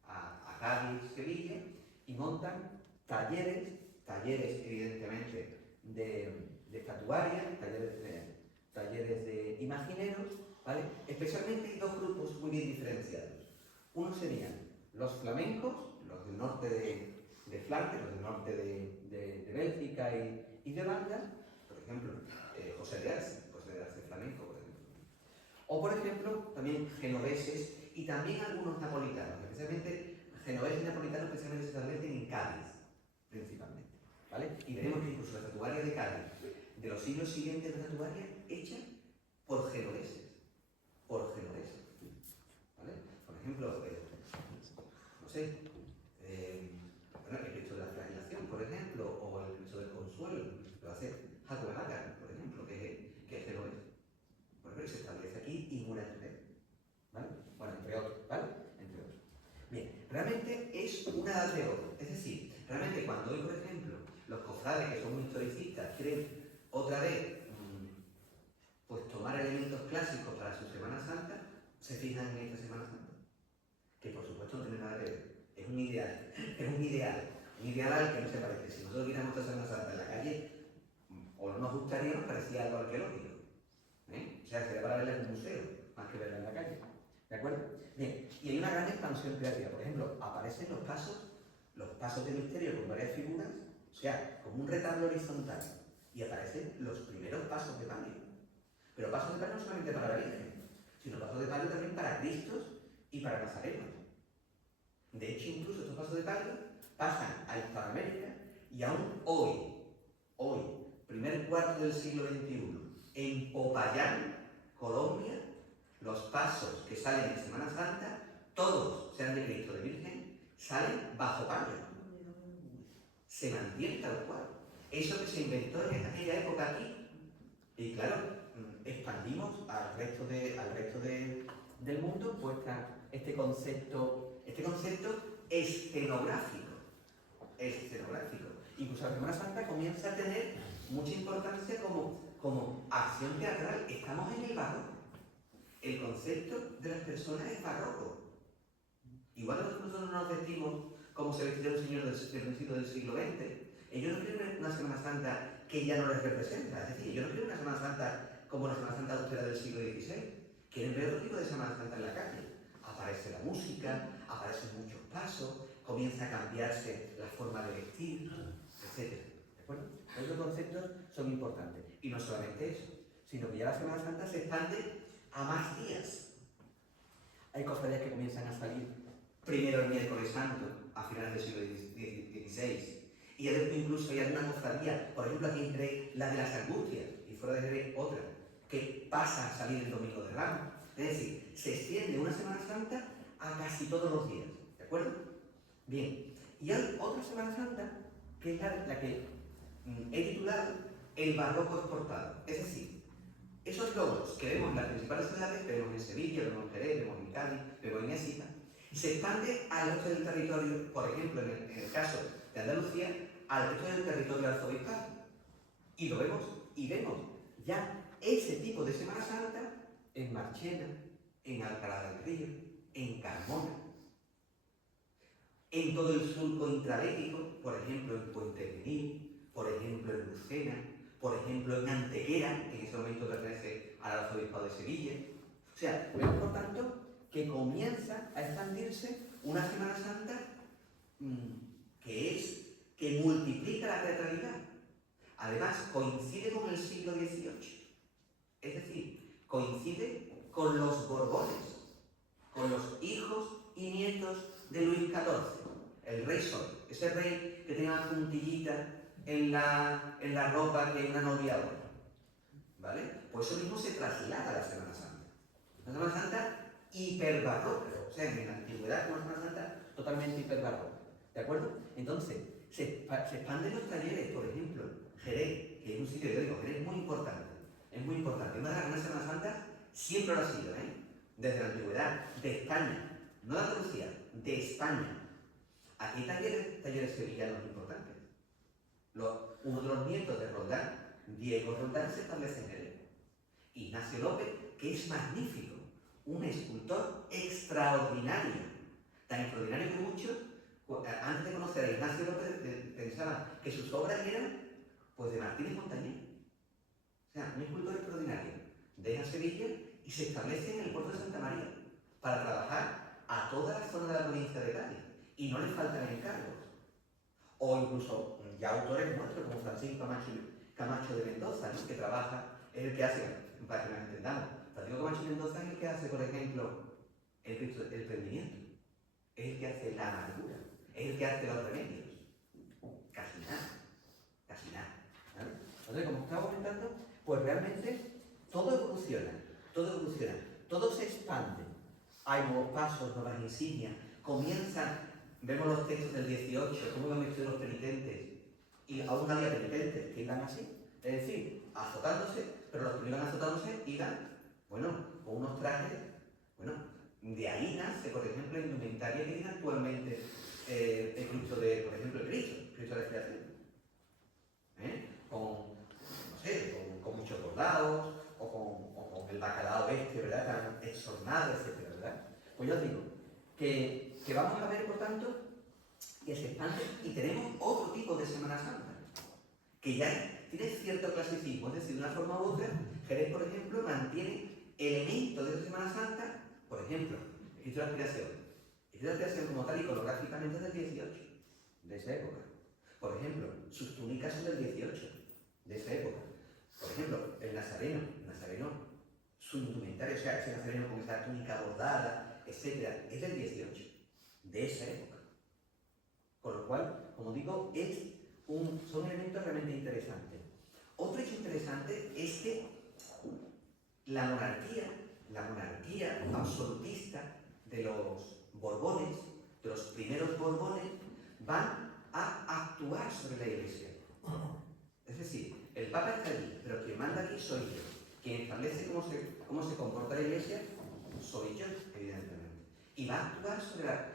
a Cádiz, Sevilla, y montan talleres evidentemente de estatuaria, talleres de imagineros, ¿vale? Especialmente hay dos grupos muy bien diferenciados. Uno serían los flamencos, los del norte de Flandes, los del norte de Bélgica y de Holanda, por ejemplo, José de Arce flamenco, por ejemplo. O por ejemplo, también genoveses y también algunos napolitanos, especialmente genoveses y napolitanos, especialmente se establecen en Cádiz, principalmente, ¿vale? Y veremos que incluso la estatuaria de Cádiz, de los siglos siguientes, es una estatuaria hecha por genoveses, ¿vale? Por ejemplo, no sé, bueno, el Cristo de la Flagelación, por ejemplo, o el Cristo del Consuelo, lo hace Jacob Hagan, por ejemplo, que es genovés. Por ejemplo, se establece aquí y muere en ¿vale? Bueno, entre otros, ¿vale? Entre otros. Bien, realmente es una edad de oro. Es decir, realmente cuando hoy, por ejemplo, los cofrades que son muy historicistas quieren otra vez pues tomar elementos clásicos para su Semana Santa, se fijan en esta Semana Santa. Que por supuesto no tiene nada que ver. Es un ideal al que no se parece. Si nosotros viéramos esta Semana Santa en la calle, o no nos gustaría, nos parecía algo arqueológico. O sea, sería para verla en un museo, más que verla en la calle. ¿De acuerdo? Bien, y hay una gran expansión creativa. Por ejemplo, aparecen los pasos de misterio con varias figuras, o sea, como un retablo horizontal, y aparecen los primeros pasos de palio. Pero pasos de palio no solamente para la Virgen, sino pasos de palio también para Cristos y para Nazarenos. De hecho, incluso estos pasos de palio pasan a Hispanoamérica y aún hoy, primer cuarto del siglo XXI, en Popayán, Colombia, los pasos que salen en Semana Santa, todos, sean de Cristo o de Virgen, salen bajo palio. Se mantiene tal cual. Eso que se inventó en aquella época aquí. Y claro, expandimos al resto del mundo pues este concepto escenográfico. Incluso la Semana Santa comienza a tener mucha importancia como acción teatral. Estamos en el barroco. El concepto de las personas es barroco. Igual nosotros no nos vestimos como se vestía el Señor del principio del siglo XX. Ellos no quieren una Semana Santa que ya no les representa. Es decir, ellos no quieren una Semana Santa como la Semana Santa austera del siglo XVI. Quieren ver otro tipo de Semana Santa en la calle. Aparece la música, aparecen muchos pasos, comienza a cambiarse la forma de vestir, etc. ¿De acuerdo? Esos conceptos son importantes. Y no solamente eso, sino que ya la Semana Santa se expande a más días. Hay cofradías que comienzan a salir primero el miércoles santo, a finales del siglo XVI. Y incluso hay alguna cofradía, por ejemplo aquí en Jerez, la de las Angustias, y fuera de Jerez otra, que pasa a salir el domingo de Ramos. Es decir, se extiende una Semana Santa a casi todos los días, ¿de acuerdo? Bien, Y hay otra Semana Santa, que es la que he titulado El barroco exportado. Es decir, esos logros que vemos en las principales ciudades, vemos en Sevilla, vemos en Jerez, vemos en Cádiz, vemos en Écija, se expande al resto del territorio, por ejemplo, en el caso de Andalucía, al resto del territorio arzobispal. Y lo vemos, y vemos ya ese tipo de Semana Santa en Marchena, en Alcalá del Río, en Carmona, en todo el surco intrabético, por ejemplo en Puente Genil, por ejemplo en Lucena, por ejemplo en Antequera, que en ese momento pertenece al arzobispado de Sevilla. O sea, vemos por tanto que comienza a expandirse una Semana Santa que multiplica la teatralidad. Además, coincide con el siglo XVIII. Es decir, coincide con los Borbones, con los hijos y nietos de Luis XIV, el rey Sol, ese rey que tenía una puntillita en la ropa que una novia ahora. ¿Vale? Pues eso mismo se traslada a la Semana Santa. Una Semana Santa hiperbarroca, o sea, en la antigüedad una Semana Santa totalmente hiperbarroca. ¿De acuerdo? Entonces, se expanden los talleres, por ejemplo, Jerez, que es un sitio, yo digo, Jerez es muy importante. Es muy importante. Una de las grandes Semanas Santas siempre lo ha sido, desde la antigüedad, de España, no de Andalucía, de España. Aquí hay talleres sevillanos importantes. Uno de los nietos de Roldán, Diego Roldán, se establece en Jerez. Ignacio López, que es magnífico, un escultor extraordinario, tan extraordinario que muchos, antes de conocer a Ignacio López, pensaban que sus obras eran pues de Martínez Montañés. O sea, un escultor extraordinario. Deja Sevilla y se establece en el puerto de Santa María para trabajar a toda la zona de la provincia de Cádiz y no le faltan encargos. O incluso ya autores nuestros como Francisco Camacho de Mendoza, ¿no? Que trabaja, es el que hace, para que nos entendamos, Francisco Camacho de Mendoza es el que hace, por ejemplo, el prendimiento, es el que hace la amargura, es el que hace los remedios. Casi nada. ¿Vale? Entonces, como estaba comentando, pues realmente todo evoluciona, todo se expande. Hay nuevos pasos, nuevas insignias, vemos los textos del 18, cómo iban vestidos los penitentes, y aún había penitentes que iban así, es decir, azotándose, pero los que no iban azotándose iban, bueno, con unos trajes, bueno, de ahí nace, por ejemplo, la indumentaria que tiene actualmente el Cristo por ejemplo, el Cristo de la Creación. Con muchos bordados, o con el bacalao ¿verdad? Tan exornado, etcétera, ¿verdad? Pues yo os digo que vamos a ver, por tanto, que se expande y tenemos otro tipo de Semana Santa, que ya tiene cierto clasicismo, es decir, de una forma u otra, Jerez, por ejemplo, mantiene elementos de Semana Santa, por ejemplo, el Cristo de la Creación. El Cristo de la Creación como tal, iconográficamente, es del 18, de esa época. Por ejemplo, sus túnicas son del 18, de esa época. Por ejemplo, el Nazareno, su indumentario, o sea, ese Nazareno con esa túnica bordada, etc., es del 18, de esa época. Con lo cual, como digo, son elementos realmente interesantes. Otro hecho interesante es que la monarquía absolutista de los Borbones, de los primeros Borbones, van a actuar sobre la Iglesia. Es decir, el Papa está allí, pero quien manda aquí soy yo. Quien establece cómo se comporta la Iglesia soy yo, evidentemente. Y va a actuar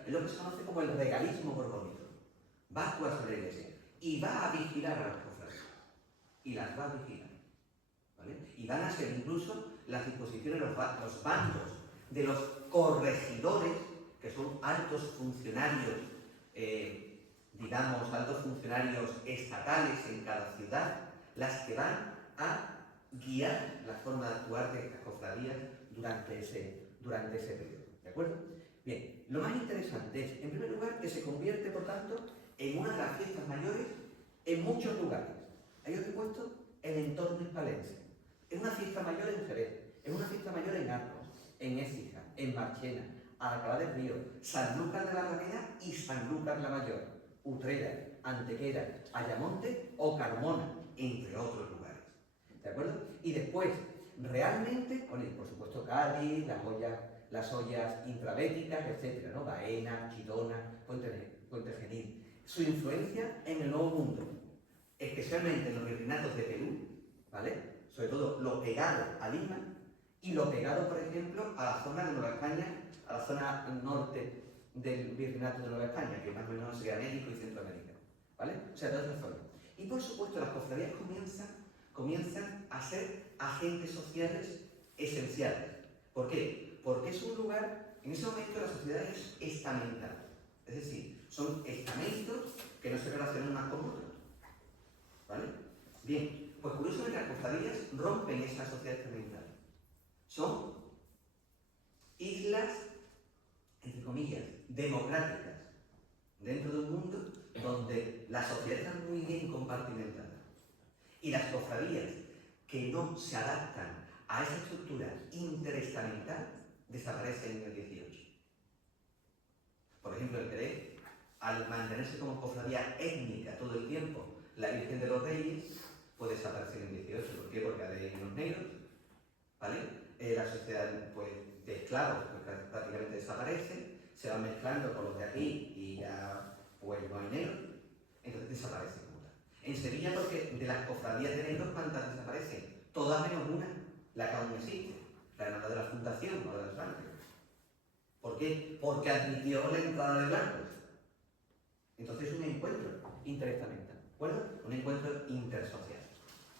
es lo que se conoce como el regalismo borbónico. Va a actuar sobre la Iglesia y va a vigilar a los cofrades. Y las va a vigilar. ¿Vale? Y van a ser incluso las disposiciones, los bandos de los corregidores, que son altos funcionarios, altos funcionarios estatales en cada ciudad, las que van a guiar la forma de actuar de estas cofradías durante ese periodo. ¿De acuerdo? Bien, lo más interesante es, en primer lugar, que se convierte, por tanto, en una de las fiestas mayores en muchos lugares. Ahí os he puesto el entorno hispalense. Es una fiesta mayor en Jerez, es una fiesta mayor en Arcos, en Écija, en Marchena, Alcalá del Río, Sanlúcar de la Barrameda y Sanlúcar la Mayor, Utrera, Antequera, Ayamonte o Carmona, entre otros lugares. ¿De acuerdo? Y después, realmente, por supuesto, Cádiz, las ollas intrabéticas, etcétera, ¿no? Baena, Chirona, Puente Genil. su influencia en el Nuevo Mundo, especialmente en los virreinatos de Perú, ¿vale? Sobre todo lo pegado a Lima y lo pegado, por ejemplo, a la zona de Nueva España, a la zona norte del virreinato de Nueva España, que más o menos sería México y Centroamérica, ¿vale? O sea, de otra zona. Y por supuesto, las cofradías comienzan a ser agentes sociales esenciales. ¿Por qué? Porque es un lugar, en ese momento la sociedad es estamental, es decir, son estamentos que no se relacionan unas con otras, ¿vale? Bien, pues curiosamente las cofradías rompen esa sociedad estamental. Son islas, entre comillas, democráticas, dentro de un mundo donde la sociedad está muy bien compartimentada. Y las cofradías que no se adaptan a esa estructura interestamental desaparecen en el 18. Por ejemplo, en Jerez, al mantenerse como cofradía étnica todo el tiempo, la Virgen de los Reyes puede desaparecer en el 18. ¿Por qué? Porque hay unos negros, ¿vale? La sociedad pues, de esclavos pues, prácticamente desaparece, se van mezclando con los de aquí y ya pues no hay negros, entonces desaparece como tal. En Sevilla, porque de las cofradías de negros, ¿cuántas desaparecen? Todas menos una, la que aún existe, la hermandad de la Fundación o de los Ángeles. ¿Por qué? Porque admitió la entrada de blancos. Entonces es un encuentro interestamental, ¿de acuerdo? Un encuentro intersocial,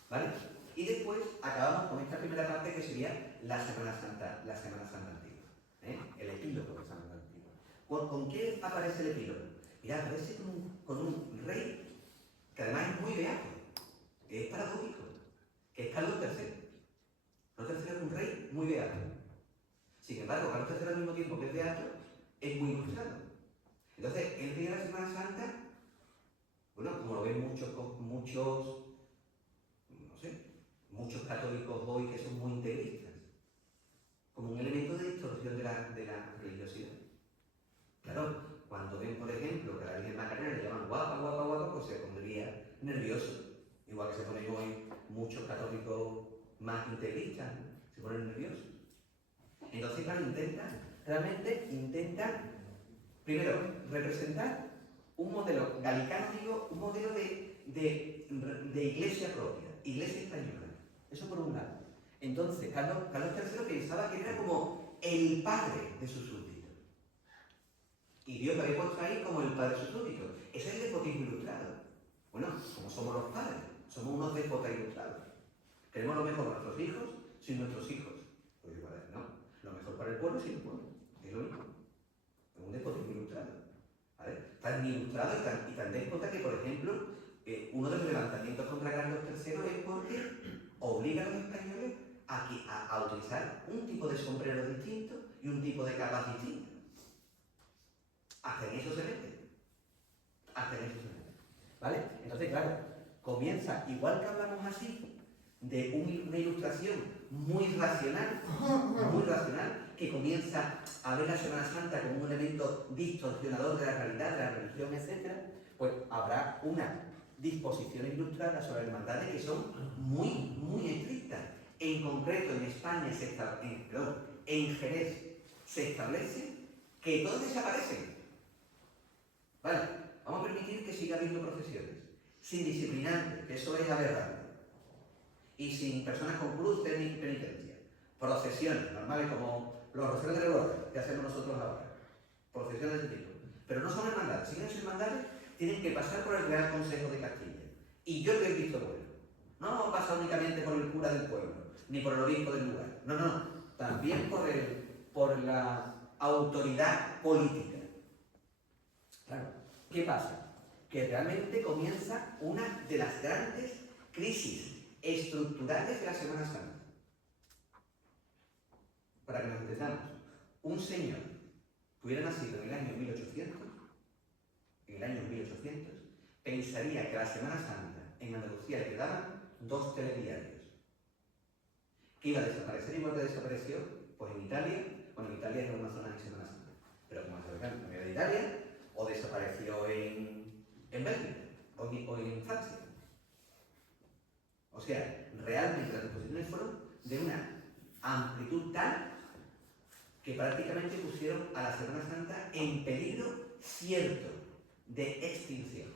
¿vale? Y después acabamos con esta primera parte que sería la Semana Santa antigua, el epílogo de Semana Antigua. ¿Con qué aparece el epílogo? Mira, aparece con un rey que además es muy beato, que es paradójico, que es Carlos III. Carlos III es un rey muy beato. Sin embargo, Carlos III al mismo tiempo que es beato, es muy ilustrado. Entonces, el día de la Semana Santa, bueno, como lo ven muchos católicos hoy que son muy integristas, como un elemento de distorsión de la religiosidad. Claro, cuando ven, por ejemplo, que a la Virgen Macarena le llaman guapa, guapa, guapa, pues se pondría nervioso. Igual que se ponen hoy muchos católicos más integristas, ¿no? Se ponen nerviosos. Entonces, claro, intentan, primero, representar un modelo galicano, digo, un modelo de iglesia propia, iglesia española. Eso por un lado. Entonces, Carlos III pensaba que era como el padre de sus súbditos. Y Dios lo había puesto ahí como el padre de sus súbditos. Ese es el despotismo ilustrado. Bueno, como somos los padres, somos unos despotas ilustrados. Queremos lo mejor para nuestros hijos sin nuestros hijos. Pues yo parece, no. Lo mejor para el pueblo sin el pueblo. Es lo mismo. Es un despotismo ilustrado. ¿Vale? Tan ilustrado y tan déspota que, por ejemplo, uno de los levantamientos contra Carlos III es porque obliga a los españoles a utilizar un tipo de sombrero distinto y un tipo de capas distintas. Hasta en eso se mete. ¿Vale? Entonces, claro, comienza, igual que hablamos así, de una ilustración muy racional, que comienza a ver la Semana Santa como un elemento distorsionador de la realidad, de la religión, etc., pues habrá una disposición ilustrada sobre hermandades que son muy, muy estrictas. En concreto, en España, en Jerez, se establece que todos desaparecen. Vale, vamos a permitir que siga habiendo procesiones, sin disciplinantes, que eso es aberrante, y sin personas con cruces ni penitencia. Procesiones normales como los rosarios de la Aurora, que hacemos nosotros ahora. Procesiones de ese tipo. Pero no son hermandades. Si no son hermandades, tienen que pasar por el Real Consejo de Castilla. Y yo lo he visto bueno. No pasa únicamente por el cura del pueblo, ni por el obispo del lugar. No. También por la autoridad política. Claro. ¿Qué pasa? Que realmente comienza una de las grandes crisis estructurales de la Semana Santa. Para que nos entendamos, un señor que hubiera nacido en el año 1800, pensaría que a la Semana Santa en Andalucía le quedaban 2 telediarios. Que iba a desaparecer igual que desapareció, pues en Italia, bueno, Italia es una zona de Semana Santa, pero como se ve en la de Italia, o desapareció en Bélgica, o en Francia. O sea, realmente las disposiciones fueron de una amplitud tal que prácticamente pusieron a la Semana Santa en peligro cierto de extinción.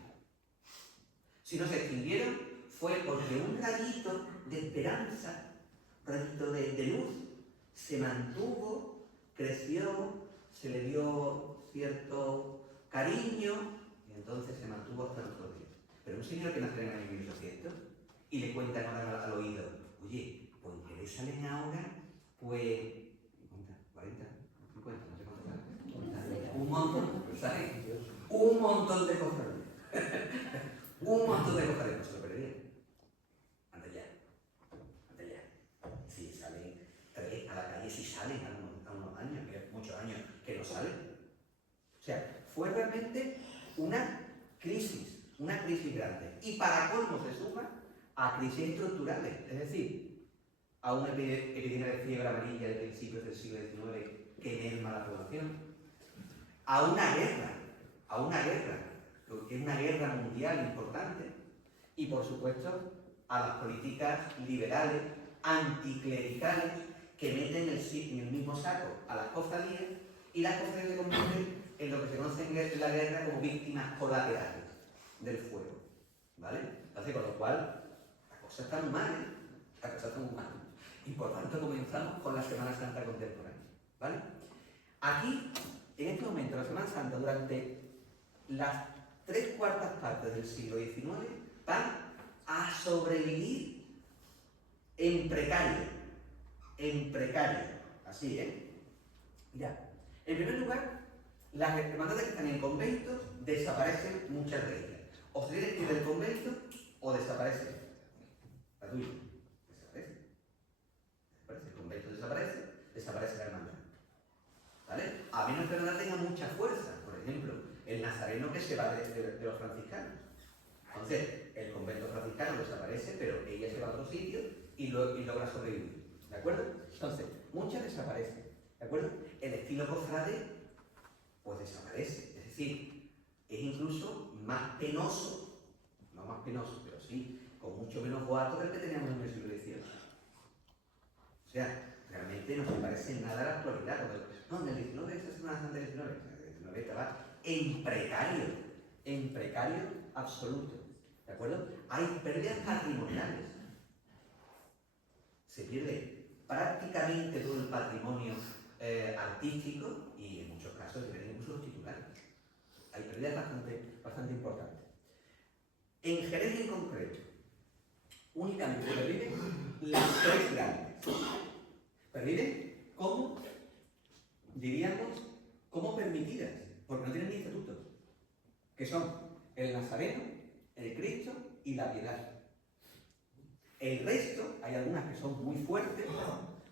Si no se extinguieron fue porque un rayito de esperanza, un rayito de luz, se mantuvo, creció, se le dio cierto cariño y entonces se mantuvo hasta nuestros días. Pero un señor que nació en el año 1800 y le cuentan ahora al oído, oye, pues que le salen ahora, pues, ¿cuántas? ¿40? ¿50? No sé cuántas salen. Un montón, ¿sabes? Un montón de cosas. Un montón de cosas, no se lo perdería. Anda ya. Si salen tres a la calle, si salen a unos años, que muchos años que no salen. O sea, fue realmente una crisis grande. Y para colmo se suma a crisis estructurales, es decir, a una epidemia de fiebre amarilla de principios del siglo XIX que merma la población, a una guerra, que es una guerra mundial importante, y por supuesto a las políticas liberales, anticlericales, que meten en el mismo saco a las cofradías, y las cofradías se convierten en lo que se conoce en la guerra como víctimas colaterales del fuego, ¿vale? Entonces, con lo cual, la cosa está muy mal, y por tanto comenzamos con la Semana Santa contemporánea, ¿vale? Aquí, en este momento, la Semana Santa, durante las 3/4 partes del siglo XIX, van a sobrevivir en precario, así, Ya. En primer lugar, las hermandades que están en conventos desaparecen muchas de ellas. O se tienen que ir del convento o desaparece la tuya. Desaparece. El convento desaparece la hermandad. ¿Vale? A menos que la hermandad tenga mucha fuerza. Por ejemplo, el nazareno que se va de los franciscanos. Entonces, el convento franciscano desaparece, pero ella se va a otro sitio y logra sobrevivir. ¿De acuerdo? Entonces, muchas desaparecen. ¿De acuerdo? El estilo cofrade, pues desaparece. Es decir, es incluso más penoso, no más penoso, pero sí, con mucho menos boato del que teníamos en el siglo XVIII. O sea, realmente no se parece en nada a la actualidad. No, en el XIX, esa Semana Santa del XIX, el XIX estaba en precario absoluto. ¿De acuerdo? Hay pérdidas patrimoniales. Se pierde prácticamente todo el patrimonio artístico y en muchos casos se pierden incluso los titulares. Hay pérdidas bastante importantes. En Jerez en concreto, únicamente perviven las tres grandes. Perviven como, diríamos, como permitidas, porque no tienen ni estatutos, que son el Nazareno, el Cristo y la Piedad. El resto, hay algunas que son muy fuertes,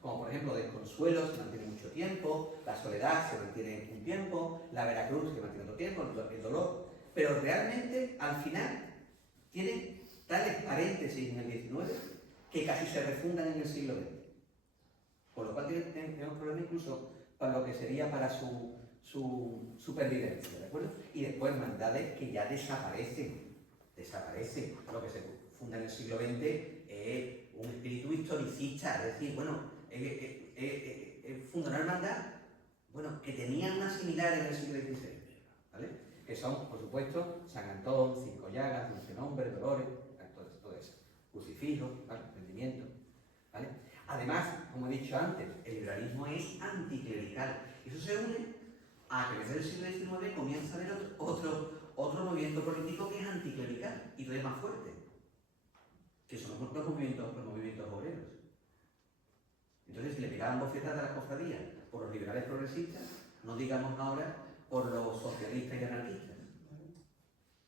como por ejemplo Desconsuelo se mantiene mucho tiempo, la Soledad se mantiene un tiempo, la Veracruz se mantiene otro tiempo, el Dolor, pero realmente al final tienen tales paréntesis en el XIX que casi se refundan en el siglo XX. Por lo cual tenemos problemas incluso para lo que sería para su supervivencia, ¿de acuerdo? Y después hermandades que ya desaparecen. Lo que se funda en el siglo XX es un espíritu historicista, es decir, bueno, funda una hermandad, bueno, que tenía una similar en el siglo XVI, ¿vale? Que son, por supuesto, San Antón, Cinco Llagas, Dulce Nombre, Dolores, todo eso, crucifijos, ¿vale? Rendimiento, ¿vale? Además, como he dicho antes, el liberalismo es anticlerical. Eso se une a que desde el siglo XIX comienza a haber otro movimiento político que es anticlerical y todavía más fuerte, que son los movimientos obreros. Entonces, si le pegaban bofetadas a las cofradías por los liberales progresistas, no digamos ahora por los socialistas y anarquistas.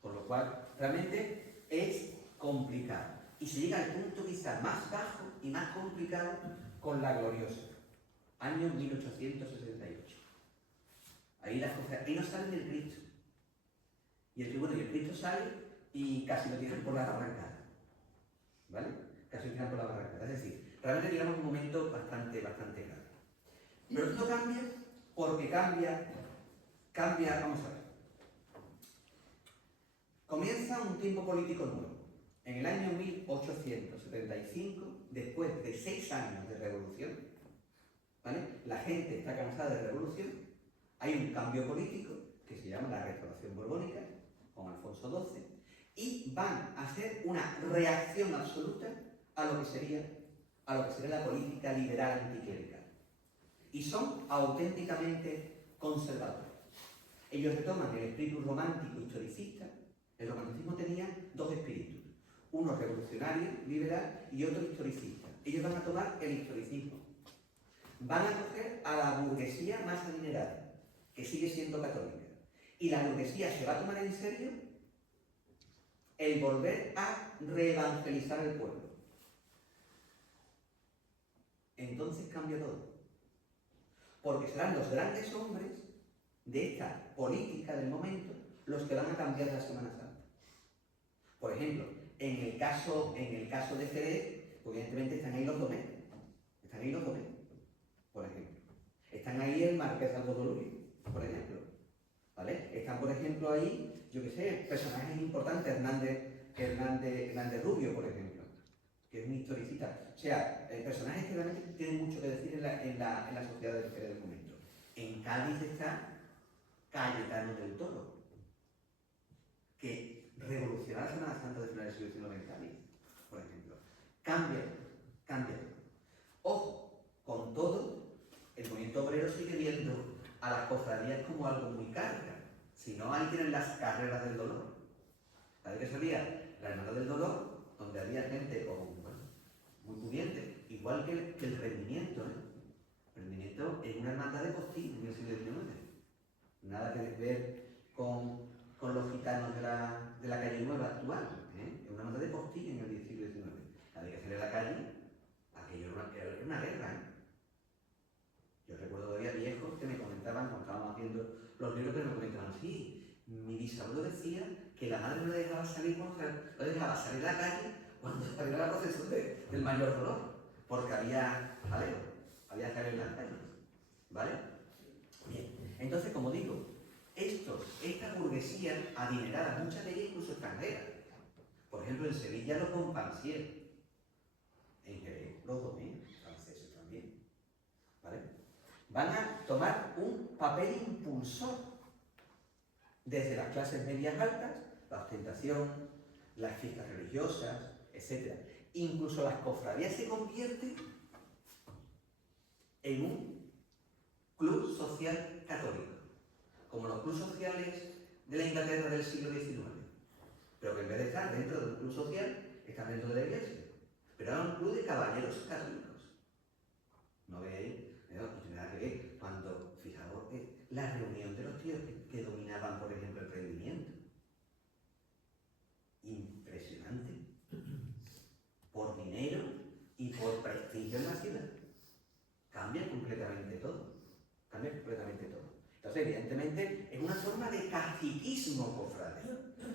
Por lo cual, realmente es complicado. Y se llega al punto quizá más bajo y más complicado con la Gloriosa, año 1868. Ahí no salen del Cristo. Y el Cristo sale y casi lo tiran por la barrancada. ¿Vale? Casi lo tiran por la barrancada. Es decir, realmente llegamos a un momento bastante grave. Pero esto cambia porque cambia, vamos a ver. Comienza un tiempo político nuevo. En el año 1875, después de 6 años de revolución, ¿vale? La gente está cansada de revolución, hay un cambio político que se llama la Restauración Borbónica, con Alfonso XII, y van a hacer una reacción absoluta a lo que sería la política liberal anticlerical. Y son auténticamente conservadores. Ellos retoman el espíritu romántico historicista. El romanticismo tenía dos espíritus, uno revolucionario, liberal, y otro historicista. Ellos van a tomar el historicismo. Van a coger a la burguesía más adinerada, que sigue siendo católica. Y la burguesía se va a tomar en serio el volver a reevangelizar el pueblo. Entonces cambia todo. Porque serán los grandes hombres de esta política del momento los que van a cambiar la Semana Santa. Por ejemplo, en el caso de Jerez, pues evidentemente están ahí los Domés. Están ahí los Domés, por ejemplo. Están ahí el Marqués de Algodón, por ejemplo. ¿Vale? Están, por ejemplo, ahí, yo qué sé, personajes importantes, Hernández Rubio, por ejemplo, que es un historicista. O sea, personajes que realmente tienen mucho que decir en la sociedad del momento. En Cádiz está Cayetano del Toro, que revoluciona la Semana Santa de finales del siglo XIX en Cádiz, por ejemplo. Cambia. Ojo, con todo, el movimiento obrero sigue viendo a las cofradías como algo muy carga. Si no, ahí tienen las carreras del dolor. ¿Sabes qué salía? La Hermandad del Dolor, donde había gente muy pudiente, igual que el rendimiento. El rendimiento es una hermandad de postín en el siglo XIX. Nada que ver con los gitanos de la calle Nueva actual. Es una hermandad de postín en el siglo XIX. Había que salir a la calle, aquello era una guerra. Yo recuerdo todavía viejos que me comentaban, cuando estábamos haciendo los libros, que me comentaban, sí, mi bisabuelo decía que la madre no le dejaba salir, no le dejaba salir a la calle cuando salió la procesión del mayor dolor, porque había jaleo, había jaleo en las calles, ¿vale? Bien, entonces, como digo, esta burguesía adinerada, muchas de ellas incluso extranjeras, por ejemplo, en Sevilla los Montpensier, en Jerez los Domés, franceses también, ¿vale? Van a tomar un papel impulsor desde las clases medias altas, la ostentación, las fiestas religiosas, etc. Incluso las cofradías se convierten en un club social católico, como los clubes sociales de la Inglaterra del siglo XIX, pero que en vez de estar dentro de un club social, están dentro de la iglesia. Pero era un club de caballeros católicos. ¿No veis? No tiene nada que ver cuando, fijaos, la reunión de los tíos que dominaban, por ejemplo, el rendimiento. Impresionante. Por dinero y por prestigio en la ciudad. Cambia completamente todo. Entonces, evidentemente, es una forma de caciquismo cofrade.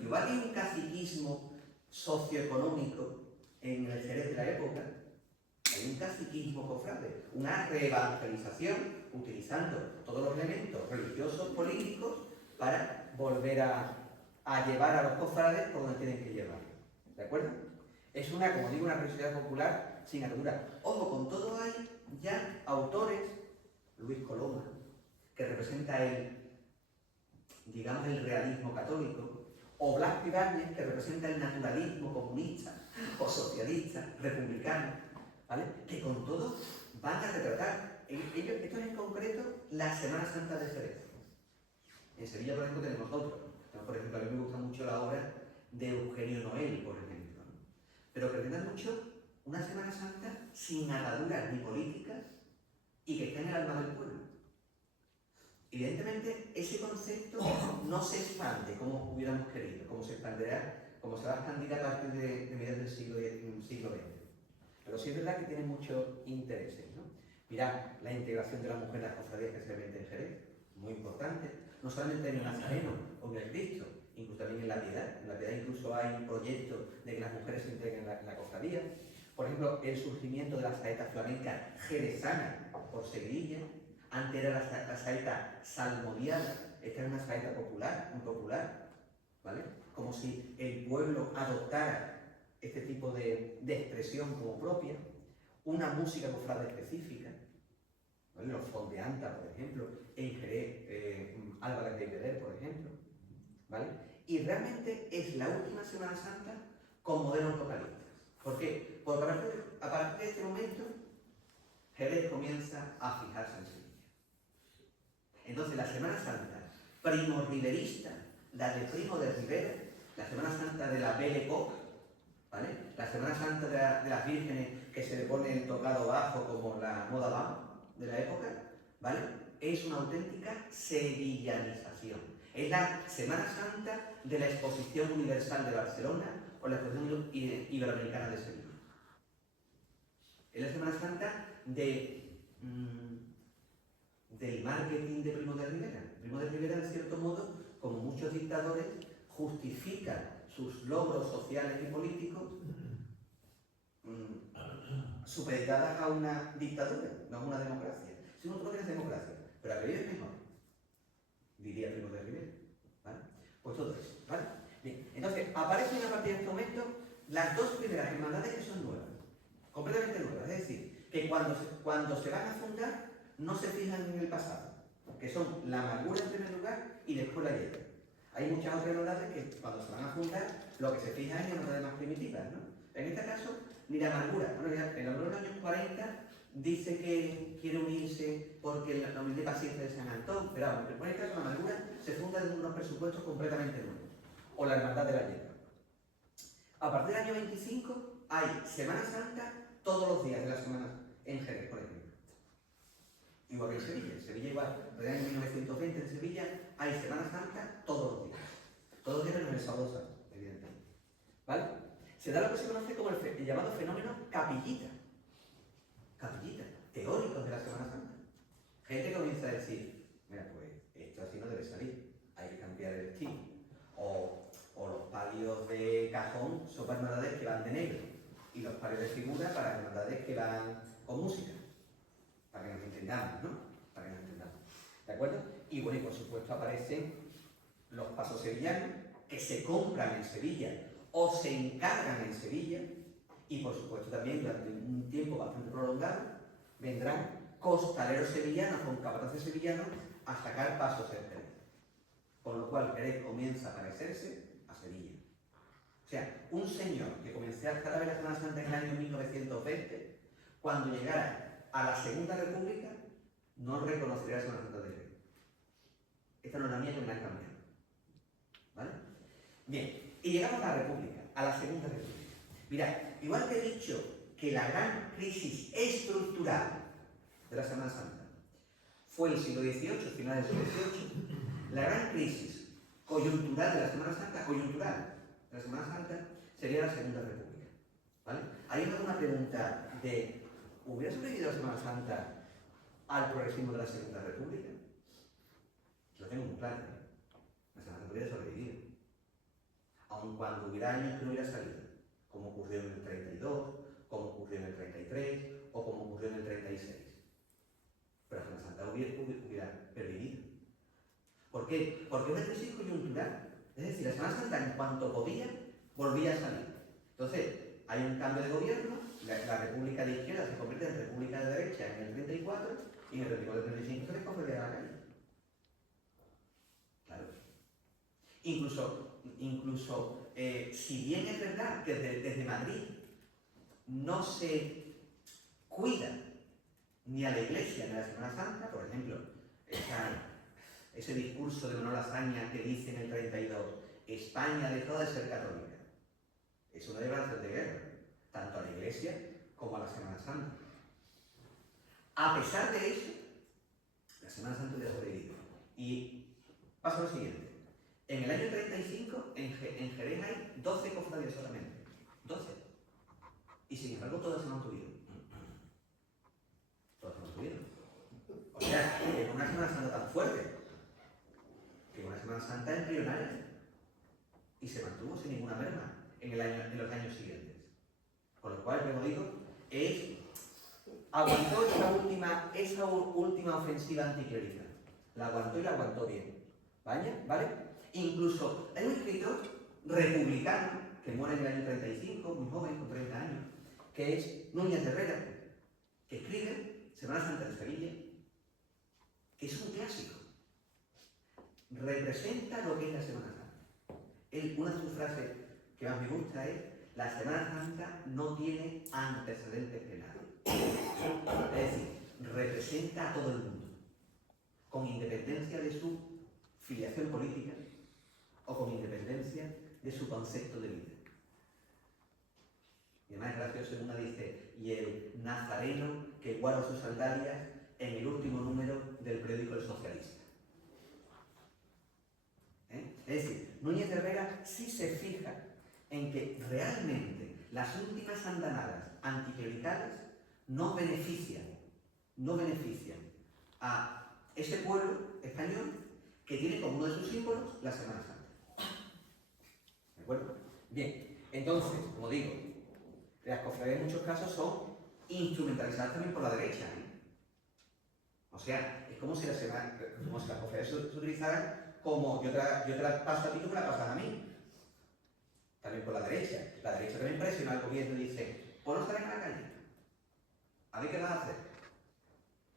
Igual que un caciquismo socioeconómico en el Jerez de la época, hay un caciquismo cofrade, una reevangelización utilizando todos los elementos religiosos, políticos, para volver a llevar a los cofrades por donde tienen que llevar. ¿De acuerdo? Es una, como digo, una religiosidad popular sin atadura. Ojo, con todo hay ya autores, Luis Coloma, que representa el realismo católico, o Blas Ibáñez, que representa el naturalismo comunista, o socialista, republicano, ¿vale? Que con todo van a retratar, esto es en concreto la Semana Santa de Jerez. En Sevilla, por ejemplo, tenemos otro. Por ejemplo, a mí me gusta mucho la obra de Eugenio Noel, por ejemplo, ¿no? Pero pretenden mucho una Semana Santa sin ataduras ni políticas y que esté en el alma del pueblo. Evidentemente, ese concepto no se expande como hubiéramos querido, como se va a expandir a partir de mediados del siglo XX. Pero sí es verdad que tiene muchos intereses, ¿no? Mirad, la integración de la mujer en las cofradías que se vende en Jerez, muy importante. No solamente en el Nazareno o en el Cristo, incluso también en la Piedad. En la Piedad incluso hay un proyecto de que las mujeres se integren en la cofradía. Por ejemplo, el surgimiento de la saeta flamenca jerezana por Sevilla. Antes era la saeta salmodiana, esta es una saeta popular, muy popular, ¿vale? Como si el pueblo adoptara este tipo de expresión como propia, una música cofrade específica, ¿vale? Los fondeanta, por ejemplo, en Jerez, Álvarez de Ibeder, por ejemplo, ¿vale? y realmente es la última Semana Santa con modelos localistas. ¿Por qué? Porque a partir de este momento Jerez comienza a fijarse en Sevilla. Entonces la Semana Santa primo-riverista, la de Primo de Rivera, la Semana Santa de la Belle Époque, ¿vale? La Semana Santa de las vírgenes que se le pone el tocado bajo como la moda va de la época, ¿vale? Es una auténtica sevillanización. Es la Semana Santa de la Exposición Universal de Barcelona o la Exposición Iberoamericana de Sevilla. Es la Semana Santa del marketing de Primo de Rivera. Primo de Rivera, en cierto modo, como muchos dictadores, justifica sus logros sociales y políticos supeditadas a una dictadura, no a una democracia. Si uno no tienes democracia, pero aquello es mejor, diría Primo de Rivera. ¿Vale? Pues todo eso, ¿vale? Bien, entonces aparecen a partir de este momento las dos primeras hermandades que son nuevas, completamente nuevas, es decir, que cuando se van a fundar no se fijan en el pasado, que son la amargura en primer lugar y después la hierba. Hay muchas otras hermandades que cuando se van a fundar lo que se fija es en hermandades más primitivas, ¿no? En este caso, ni la amargura. Bueno, en los años 40 dice que quiere unirse porque la humilde paciencia de San Antón, pero vamos, en este caso la amargura se funda en unos presupuestos completamente nuevos. O la hermandad de la hierba. A partir del año 25 hay Semana Santa todos los días de la semana en Jerez, por ejemplo. Igual que en Sevilla. En Sevilla igual, desde el año 1920 en Sevilla hay Semana Santa todos los días. Todos los días menos el sábado santo, evidentemente. ¿Vale? Se da lo que se conoce como el llamado fenómeno capillita. Capillita, teóricos de la Semana Santa. Gente comienza a decir, mira, pues esto así no debe salir, hay que cambiar el estilo. O los palios de cajón son para hermandades que van de negro y los palios de figura para hermandades que van con música. Para que nos entendamos, ¿no? Para que nos entendamos. ¿De acuerdo? Y bueno, y por supuesto aparecen los pasos sevillanos que se compran en Sevilla o se encargan en Sevilla y por supuesto también durante un tiempo bastante prolongado vendrán costaleros sevillanos con capataces sevillanos a sacar pasos en Jerez. Con lo cual Jerez comienza a parecerse a Sevilla. O sea, un señor que comenzó a estar a ver la Semana Santa en el año 1920, cuando llegara a la Segunda República, no reconocería la Semana Santa de Jerez. Esta no es la mía que me la han cambiado. ¿Vale? Bien, y llegamos a la República, a la Segunda República. Mirad, igual que he dicho que la gran crisis estructural de la Semana Santa fue el siglo XVIII, finales del siglo XVIII, la gran crisis coyuntural de la Semana Santa, sería la Segunda República. ¿Vale? Hay una pregunta de, ¿hubiera sobrevivido la Semana Santa al progresismo de la Segunda República? Lo tengo muy claro. La Semana Santa hubiera sobrevivido. Aun cuando hubiera años que no hubiera salido, como ocurrió en el 32, como ocurrió en el 33 o como ocurrió en el 36. Pero la Semana Santa hubiera pervivido. ¿Por qué? Porque es una crisis coyuntural. Es decir, la Semana Santa, en cuanto podía, volvía a salir. Entonces, hay un cambio de gobierno, la República de Izquierda se convierte en República de Derecha en el 34 y en el 34-35 se les convierte a la calle. Claro. Incluso si bien es verdad que desde Madrid no se cuida ni a la Iglesia ni a la Semana Santa, por ejemplo, ese discurso de Manuel Azaña que dice en el 32, España dejó de ser católica. Es una declaración de guerra, tanto a la Iglesia como a la Semana Santa. A pesar de eso, la Semana Santa hubiera sobrevivido. Y pasa lo siguiente. En el año 35, en Jerez hay 12 cofradías solamente. 12. Y sin embargo, todas se mantuvieron. Todas se mantuvieron. O sea, en una Semana Santa tan fuerte, que una Semana Santa embrionaria, y se mantuvo sin ninguna merma en los años siguientes. Con lo cual, como digo, aguantó esa última ofensiva anticlerical. La aguantó y la aguantó bien. ¿Vale? Incluso hay un escritor republicano que muere en el año 35, muy joven, con 30 años, que es Núñez de Herrera, que escribe Semana Santa de Sevilla, que es un clásico. Representa lo que es la Semana Santa. Una de sus frases que más me gusta es: la Semana Santa no tiene antecedentes penales. Es decir, representa a todo el mundo, con independencia de su filiación política o con independencia de su concepto de vida. Y además es gracioso, una dice: y el nazareno que guarda sus sandalias en el último número del periódico El Socialista. Es decir, Núñez de Herrera sí se fija en que realmente las últimas andanadas anticlericales no benefician a ese pueblo español que tiene como uno de sus símbolos la Semana Santa. ¿De acuerdo? Bien, entonces, como digo, las cofradías en muchos casos son instrumentalizadas también por la derecha. O sea, es como si las cofradías se utilizaran como yo te la paso a ti, tú me la pasas a mí. También por la derecha. La derecha también presiona al gobierno y dice: pues no salen a la calle. A ver qué vas a hacer.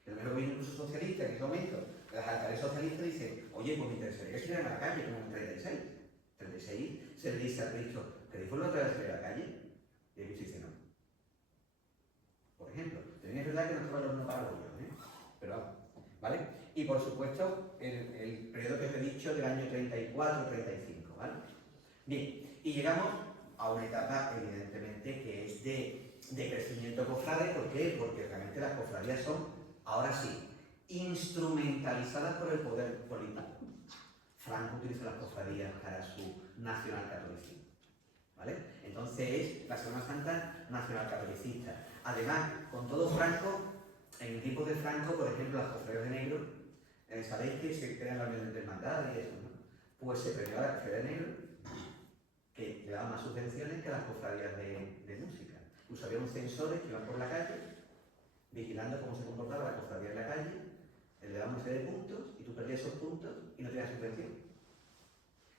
El primer gobierno incluso socialista, en ese momento, las alcaldías socialistas dicen: oye, pues me interesaría que salieran a la calle, como en 36. 36 se le dice a Cristo: ¿queréis volver otra vez a salir a la calle? Y el Cristo dice: no. Por ejemplo, también es verdad que no estaba el horno para bollos, pero vamos, ¿vale? Y por supuesto, el periodo que os he dicho del año 34-35, ¿vale? Bien, y llegamos a una etapa, evidentemente, que es de crecimiento cofrade. ¿Por qué? Porque realmente las cofradías son, ahora sí, instrumentalizadas por el poder político. Franco utiliza las cofradías para su nacionalcatolicismo, ¿vale? Entonces es la Semana Santa nacionalcatolicista. Además, con todo Franco, en el tiempo de Franco, por ejemplo, las cofradías de negro, sabéis que se crean la Unión de Hermandad y eso, ¿no? Pues se premió a la cofradía de negro, que le daban más subvenciones que a las cofradías de música. Pues había unos censores que iban por la calle, vigilando cómo se comportaba la cofradía en la calle, le daban una serie de puntos y tú perdías esos puntos y no tenías subvención.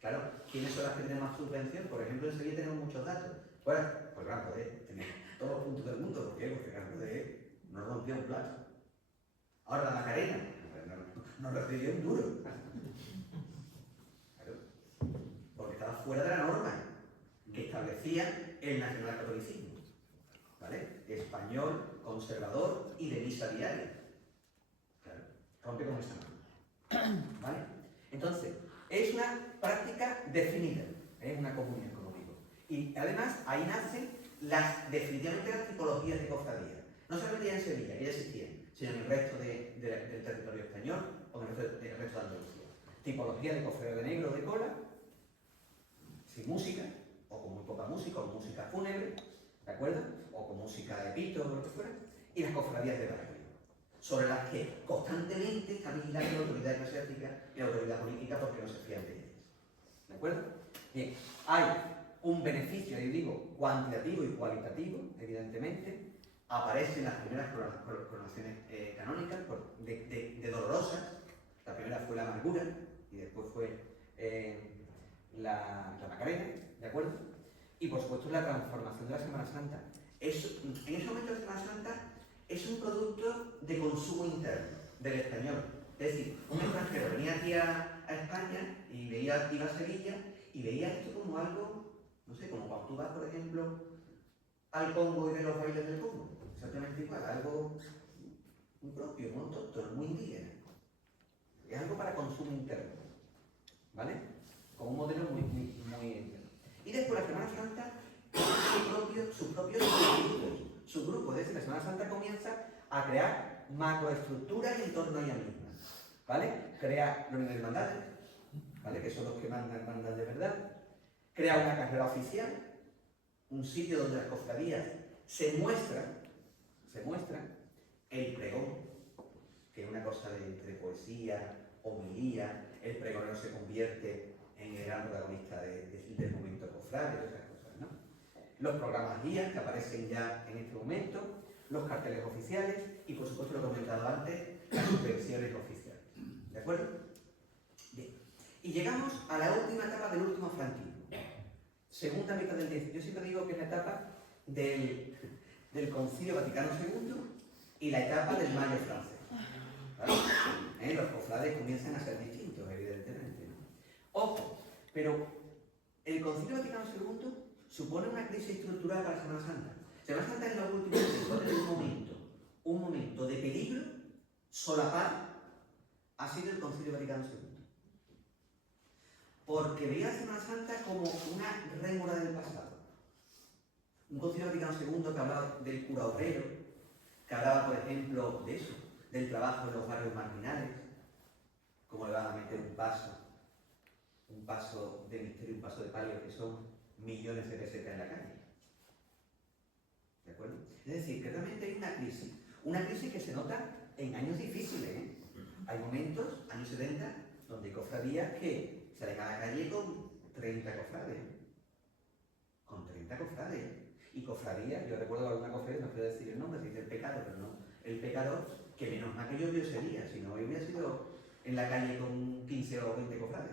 Claro, ¿quiénes son las que tienen más subvención? Por ejemplo, en Sevilla tenemos muchos datos. Bueno, pues Gran Poder tenía todos los puntos del mundo. ¿Por qué? Porque Gran Poder no rompió un plato. Ahora la Macarena no recibió un duro. Claro, porque estaba fuera de la norma que establecía el nacionalcatolicismo, ¿vale? Español, conservador y de misa diaria. Claro, rompe con esa norma, ¿vale? Entonces, es una práctica definida, es una comunión, como digo. Y además, ahí nacen definitivamente las tipologías de cofradía. No solamente ya en Sevilla, que ya existían, sino en el resto del territorio español o en el resto de Andalucía. Tipología de cofradía de negro de cola, sin música, o con muy poca música, o música fúnebre, ¿de acuerdo? O con música de pito o lo que fuera, y las cofradías de barrio, sobre las que constantemente está vigilando la autoridad eclesiástica y la autoridad política porque no se fían de ellas. ¿De acuerdo? Bien, hay un beneficio, yo digo, cuantitativo y cualitativo, evidentemente. Aparecen las primeras coronaciones canónicas de dolorosas. La primera fue la amargura y después fue la Macarena, ¿de acuerdo? Y por supuesto la transformación de la Semana Santa. En ese momento la Semana Santa es un producto de consumo interno del español. Es decir, un extranjero venía aquí a España y iba a Sevilla y veía esto como algo, no sé, como cuando tú vas, por ejemplo, al Congo y ves los bailes del Congo. Exactamente igual, algo muy propio, muy autóctono, muy indígena. Es algo para consumo interno, ¿vale? Como un modelo muy interno. Y después la Semana Santa tiene sus propios subgrupos. Es decir, la Semana Santa comienza a crear macroestructuras en torno a ella misma, ¿vale? Crea los hermandades, ¿vale? Que son los que mandan de verdad. Crea una carrera oficial, un sitio donde las cofradías se muestran el pregón, que es una cosa entre poesía, homilía. El pregonero se convierte en el gran protagonista del momento cofrade, de esas cosas, ¿no? Los programas guías que aparecen ya en este momento, los carteles oficiales y, por supuesto, lo que he comentado antes, las subvenciones oficiales. ¿De acuerdo? Bien. Y llegamos a la última etapa del último franquismo. Segunda mitad del 10. Yo siempre digo que es la etapa del Concilio Vaticano II y la etapa del Mayo francés. ¿Vale? Los cofrades comienzan a ser distintos, evidentemente, ¿no? Ojo, pero El Concilio Vaticano II supone una crisis estructural para Semana Santa. Semana Santa en los últimos tiempos es un momento de peligro solapar ha sido el Concilio Vaticano II. Porque veía la Semana Santa como una rémora del pasado. Un Concilio Vaticano II que hablaba del cura obrero, que hablaba, por ejemplo, de eso, del trabajo en los barrios marginales, cómo le van a meter un paso de misterio, un paso de palio, que son millones de pesetas en la calle. ¿De acuerdo? Es decir, que realmente hay una crisis que se nota en años difíciles, ¿eh? Hay momentos, años 70, donde hay cofradías que salen a la calle con 30 cofrades. Con 30 cofrades. Y cofradías, yo recuerdo alguna cofradía, no quiero decir el nombre, se dice el pecado, pero no el pecador, que menos mal que yo ese día, si no hubiera sido en la calle con 15 o 20 cofrades.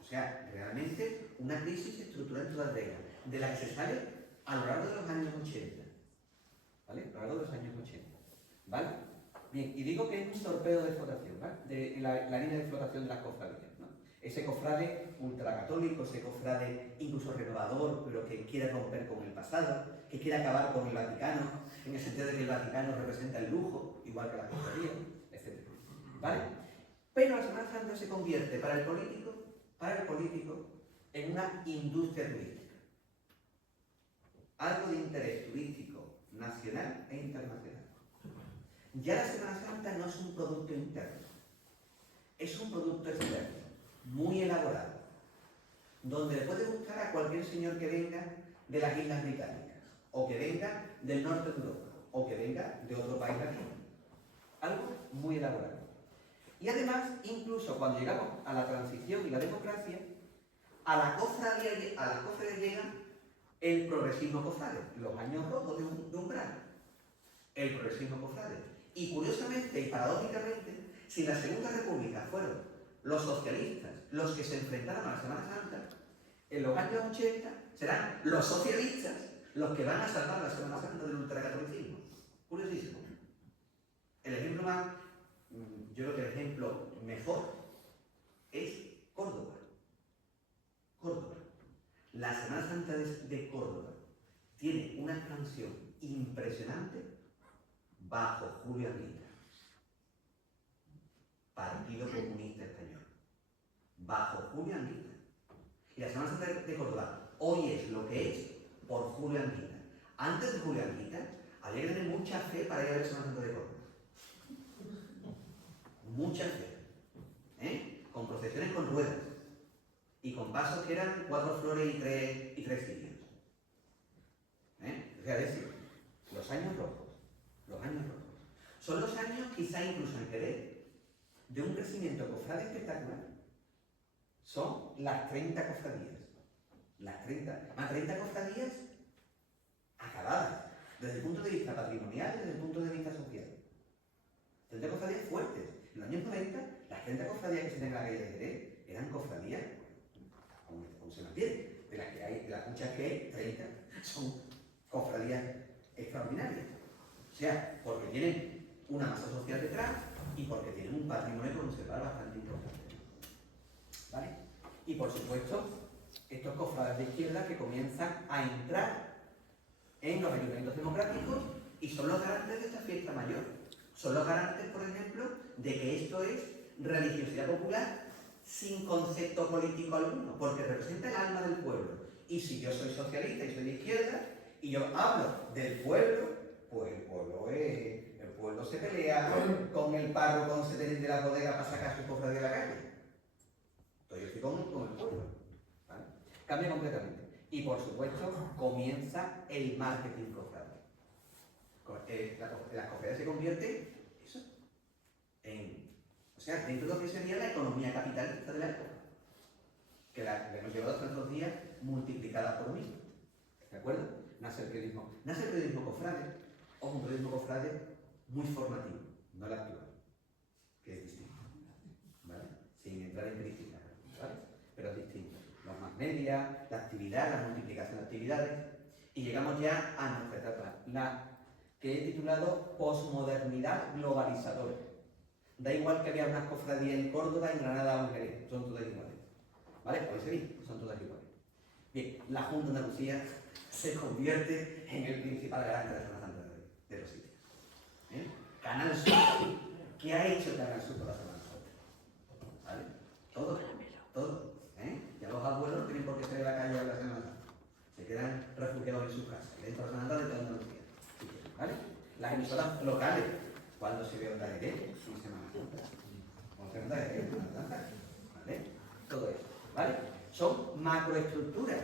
O sea, realmente una crisis estructural en todas reglas, de la que se sale a lo largo de los años 80. ¿Vale? A lo largo de los años 80. ¿Vale? Bien, y digo que es un torpedo de flotación, ¿vale? De la línea de flotación de las cofradías, ¿no? Ese cofrade ultracatólico, ese cofrade incluso renovador, pero que quiere romper con el pasado, que quiere acabar con el Vaticano, en el sentido de que el Vaticano representa el lujo, igual que la cofradía, etc. ¿Vale? Pero la Semana Santa se convierte para el político, en una industria turística. Algo de interés turístico nacional e internacional. Ya la Semana Santa no es un producto interno, es un producto externo, muy elaborado, donde le puede gustar a cualquier señor que venga de las Islas Británicas, o que venga del norte de Europa, o que venga de otro país latino. Algo muy elaborado. Y además, incluso cuando llegamos a la transición y la democracia, a las cofradías llega el progresismo cofrade, los años rojos de umbral. El progresismo cofrade. Y curiosamente y paradójicamente, si en la Segunda República fueron los socialistas los que se enfrentaron a la Semana Santa, en los años 80 serán los socialistas los que van a salvar la Semana Santa del ultracatolicismo. Curiosísimo. El ejemplo más, yo creo que el ejemplo mejor es Córdoba. Córdoba. La Semana Santa de Córdoba tiene una expansión impresionante bajo Julio Anguita, Partido Comunista Español, bajo Julio Anguita. Y la Semana Santa de Córdoba hoy es lo que es por Julio Anguita. Antes de Julio Anguita había que tener mucha fe para ir a ver la Semana Santa de Córdoba. Mucha fe. Con procesiones con ruedas y con pasos que eran 4 flores y 3 cirios. O sea, es decir, los años rojos. Son los años, quizá incluso en Jerez, de un crecimiento cofrade espectacular. Son las 30 cofradías. Las 30 cofradías acabadas, desde el punto de vista patrimonial, desde el punto de vista social. 30 cofradías fuertes. En los años 90, las 30 cofradías que se tienen en la calle de Jerez eran cofradías, como se mantiene, de las que hay, de las muchas que hay, 30 son cofradías extraordinarias. O sea, porque tienen una masa social detrás y porque tienen un patrimonio conservado bastante importante. ¿Vale? Y por supuesto, estos cofrades de izquierda que comienzan a entrar en los ayuntamientos democráticos y son los garantes de esta fiesta mayor. Son los garantes, por ejemplo, de que esto es religiosidad popular sin concepto político alguno, porque representa el alma del pueblo. Y si yo soy socialista y soy de izquierda, y yo hablo del pueblo, pues el pueblo se pelea con el párroco de la bodega para sacar su cofradía de la calle. Entonces yo estoy con el pueblo. ¿Vale? Cambia completamente. Y por supuesto, comienza el marketing cofrade. Las cofradías se convierten dentro de lo que sería la economía capitalista de la época, que la hemos llevado hasta estos días multiplicada por 1000. ¿De acuerdo? Nace el periodismo cofrade, o un periodismo cofrade muy formativo, no el actual, que es distinto, ¿vale? Sin entrar en crítica, ¿vale? Pero es distinto. Los más media, la actividad, la multiplicación de actividades, y llegamos ya a nuestra etapa, la que he titulado Posmodernidad globalizadora. Da igual que había unas cofradías en Córdoba, en Granada o en Jerez, son todas iguales. ¿Vale? Parece bien, son todas iguales. Bien, la Junta de Andalucía se convierte en el principal garante de la Semana Santa de los sitios. ¿Eh? Canal Sur. ¿Qué ha hecho Canal Sur por la Semana Santa? ¿Vale? Todo, todo. ¿Eh? Ya los abuelos no tienen por qué salir a la calle a la Semana Santa. Se quedan refugiados en sus casas, dentro de la Semana Santa de toda Andalucía. ¿Vale? Las emisoras locales, cuando se ve Onda Jerez, sin Semana Santa. Cuando se ve Onda Jerez, Semana Santa. ¿Vale? Todo eso. ¿Vale? Son macroestructuras.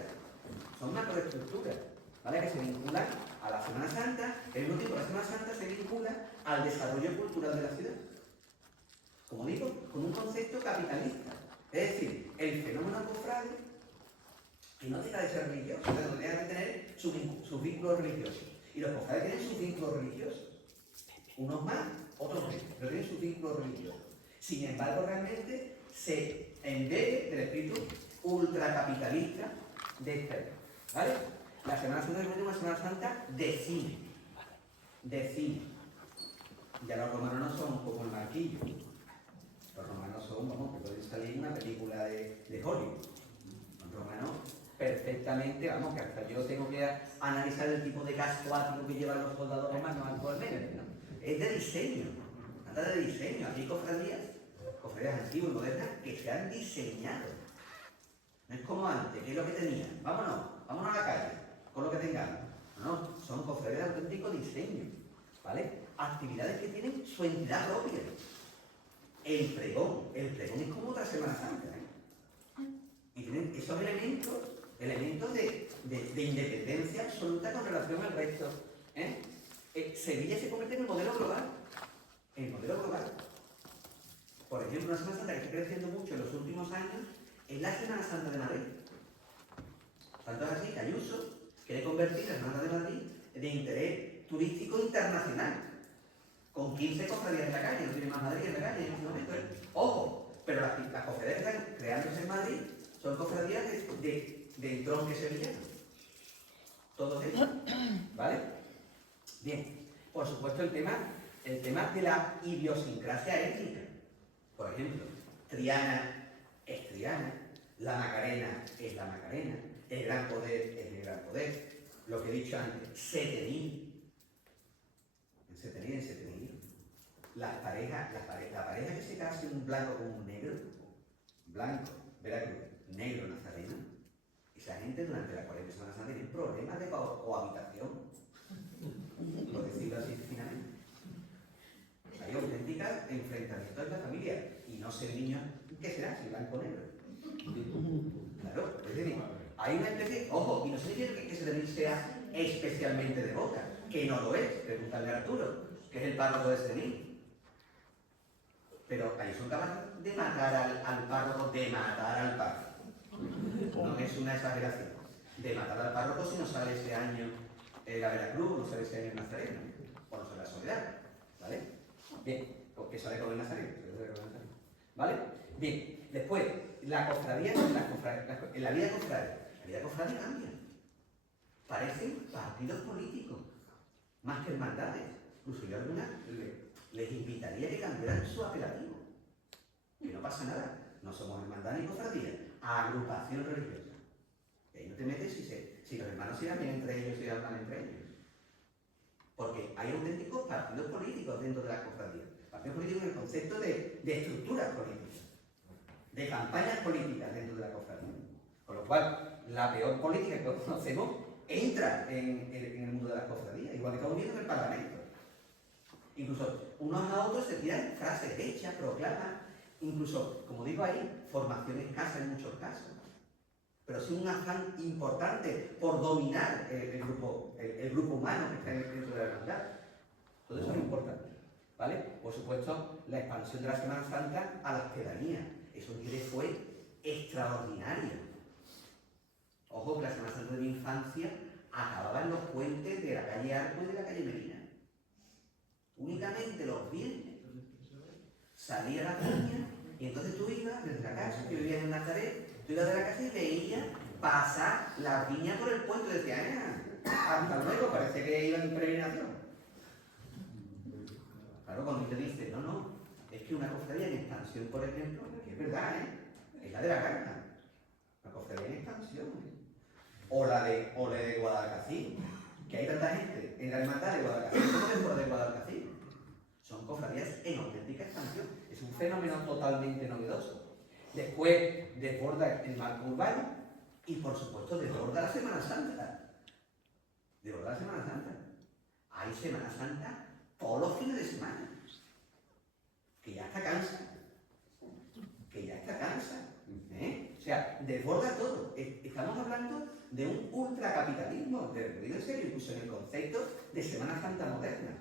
Son macroestructuras. ¿Vale? Que se vinculan a la Semana Santa. El mismo tiempo, la Semana Santa se vincula al desarrollo cultural de la ciudad. Como digo, con un concepto capitalista. Es decir, el fenómeno cofrade, que no deja de ser religioso, pero no deja de tener sus vínculos religiosos. Y los cofrades tienen sus vínculos religiosos. Unos más, otros menos, pero tienen sus vínculos religiosos. Sin embargo, realmente se embebe del espíritu ultracapitalista de este. ¿Vale? La Semana Santa es una Semana Santa de cine. De cine. Ya los romanos no son como el Marquillo. Los romanos son, vamos, que pueden salir en una película de Hollywood. Los romanos perfectamente, vamos, que hasta yo tengo que analizar el tipo de casco ático que llevan los soldados romanos al colmeno, ¿no? Es de diseño, anda de diseño. Aquí hay cofradías antiguas y modernas que se han diseñado. No es como antes, que es lo que tenían. Vámonos a la calle, con lo que tengamos. No, son cofradías de auténtico diseño, ¿vale? Actividades que tienen su entidad propia. El pregón es como otra Semana Santa, ¿eh? Y tienen esos elementos de independencia absoluta con relación al resto. ¿Eh? Sevilla se convierte en el modelo global. Por ejemplo, una Semana Santa que está creciendo mucho en los últimos años es la Semana Santa de Madrid. Tanto es así que Ayuso quiere convertir la Semana Santa de Madrid de interés turístico internacional. Con 15 cofradías en la calle, no tiene más Madrid en la calle en este momento. Ojo, pero las cofradías que están creándose en Madrid son cofradías del tronque sevillano. Todos ellos. ¿Vale? Bien. Por supuesto, el tema de la idiosincrasia étnica. Por ejemplo, Triana es Triana, la Macarena es la Macarena, el Gran Poder es el Gran Poder. Lo que he dicho antes, Setenil. En Setenil. La pareja que se casa un blanco con un negro, blanco, Veracruz, negro nazareno, esa gente durante la cuarentena Semana Santa tiene problemas de cohabitación, por decirlo así finalmente. Hay auténticos enfrentamientos en la familia y no sé niños, ¿qué será? Si blanco o negro. Claro, es decir, hay una especie, ojo, y no significa que Setenil sea especialmente de Boca, que no lo es, preguntarle a Arturo, que es el párroco de Setenil. Pero ahí son capaces de matar al párroco, No es una exageración. De matar al párroco si no sale ese año la Veracruz, no sale ese año el Nazareno, o no sale la Soledad. ¿Vale? Bien, porque sale con el Nazareno. ¿Vale? Bien, después, la cofradía, la vida cofradia cambia. Parecen partidos políticos, más que hermandades. Incluso yo algunas les invitaría a que cambiaran su apelativo. Que no pasa nada. No somos hermandad ni cofradía. Agrupación religiosa. Y ahí no te metes si los hermanos se llaman entre ellos y hablan entre ellos. Porque hay auténticos partidos políticos dentro de las cofradías. Partidos políticos en el concepto de estructuras políticas. De campañas políticas dentro de la cofradía. Con lo cual, la peor política que conocemos entra en el mundo de las cofradías. Igual que estamos viendo en el Parlamento. Incluso unos a otros se tiran frases hechas, proclamas, incluso, como digo ahí, formación escasa en muchos casos. Pero sí un afán importante por dominar el grupo humano que está dentro de la hermandad. Todo eso es importante, ¿vale? Por supuesto, la expansión de la Semana Santa a las pedanías. Eso fue extraordinario. Ojo que la Semana Santa de mi infancia acababa en los puentes de la calle Arco y de la calle Medina. Únicamente los viernes salía la caña y entonces tú ibas desde la casa, yo vivía en Nazaret, tú ibas de la casa y veías pasar la viña por el puente y decías, hasta luego, parece que iban en peregrinación. Claro, cuando te dice, no, es que una cofradía en expansión, por ejemplo, que es verdad, es la de la Carta. cofradía en expansión, o la de Guadalcacín, que hay tanta gente en la hermandad de Guadalcacín como de fuera de Guadalcacín. Son cofradías en auténtica expansión. Es un fenómeno totalmente novedoso. Después desborda el marco urbano y, por supuesto, desborda la Semana Santa. Desborda la Semana Santa. Hay Semana Santa todos los fines de semana. Que ya está cansa. Que ya está cansa. O sea, desborda todo. Estamos hablando de un ultracapitalismo, lo digo en serio, incluso en el concepto de Semana Santa moderna.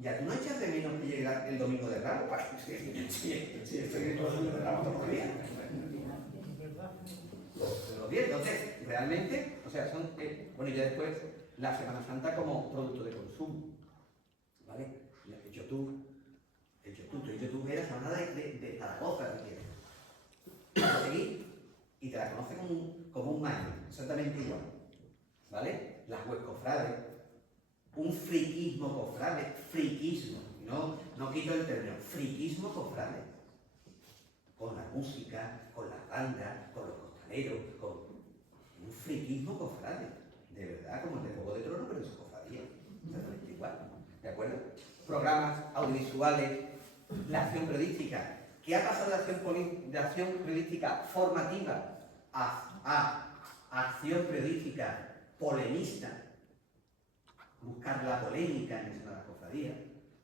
Ya tú no echas de menos que llegue el domingo de Ramos. Sí, estoy en el domingo de Ramos todos los días. Todos los días. Entonces, realmente, o sea, son. Bueno, y ya después, la Semana Santa como producto de consumo. ¿Vale? El YouTube era la semana de Zaragoza, si quieres. Vas a seguir y te la conoce como un maño, exactamente igual. ¿Vale? Las web cofrades. Un friquismo cofrade, friquismo, no quito el término, friquismo cofrade, con la música, con las bandas, con los costaleros, con un friquismo cofrade, de verdad, como el de Juego de Tronos, pero es cofradía, exactamente igual, ¿de acuerdo? Programas audiovisuales, la acción periodística, ¿qué ha pasado de acción periodística formativa a acción periodística polemista? Buscar la polémica en las cofradías,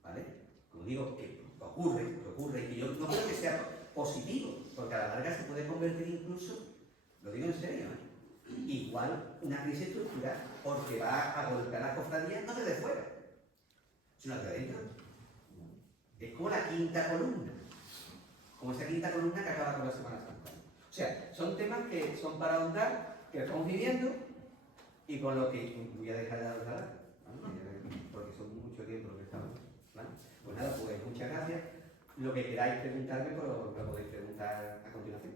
¿vale? Como digo, que ocurre, y yo no creo que sea positivo, porque a la larga se puede convertir incluso, lo digo en serio, igual una crisis estructural, porque va a golpear las cofradías no desde fuera, sino desde dentro. Es como la quinta columna, como esa quinta columna que acaba con la Semana Santa. O sea, son temas que son para ahondar, que estamos viviendo, y con lo que voy a dejar de hablar, porque son mucho tiempo lo que estamos. ¿Vale? Pues nada, pues muchas gracias. Lo que queráis preguntarme, pues lo podéis preguntar a continuación.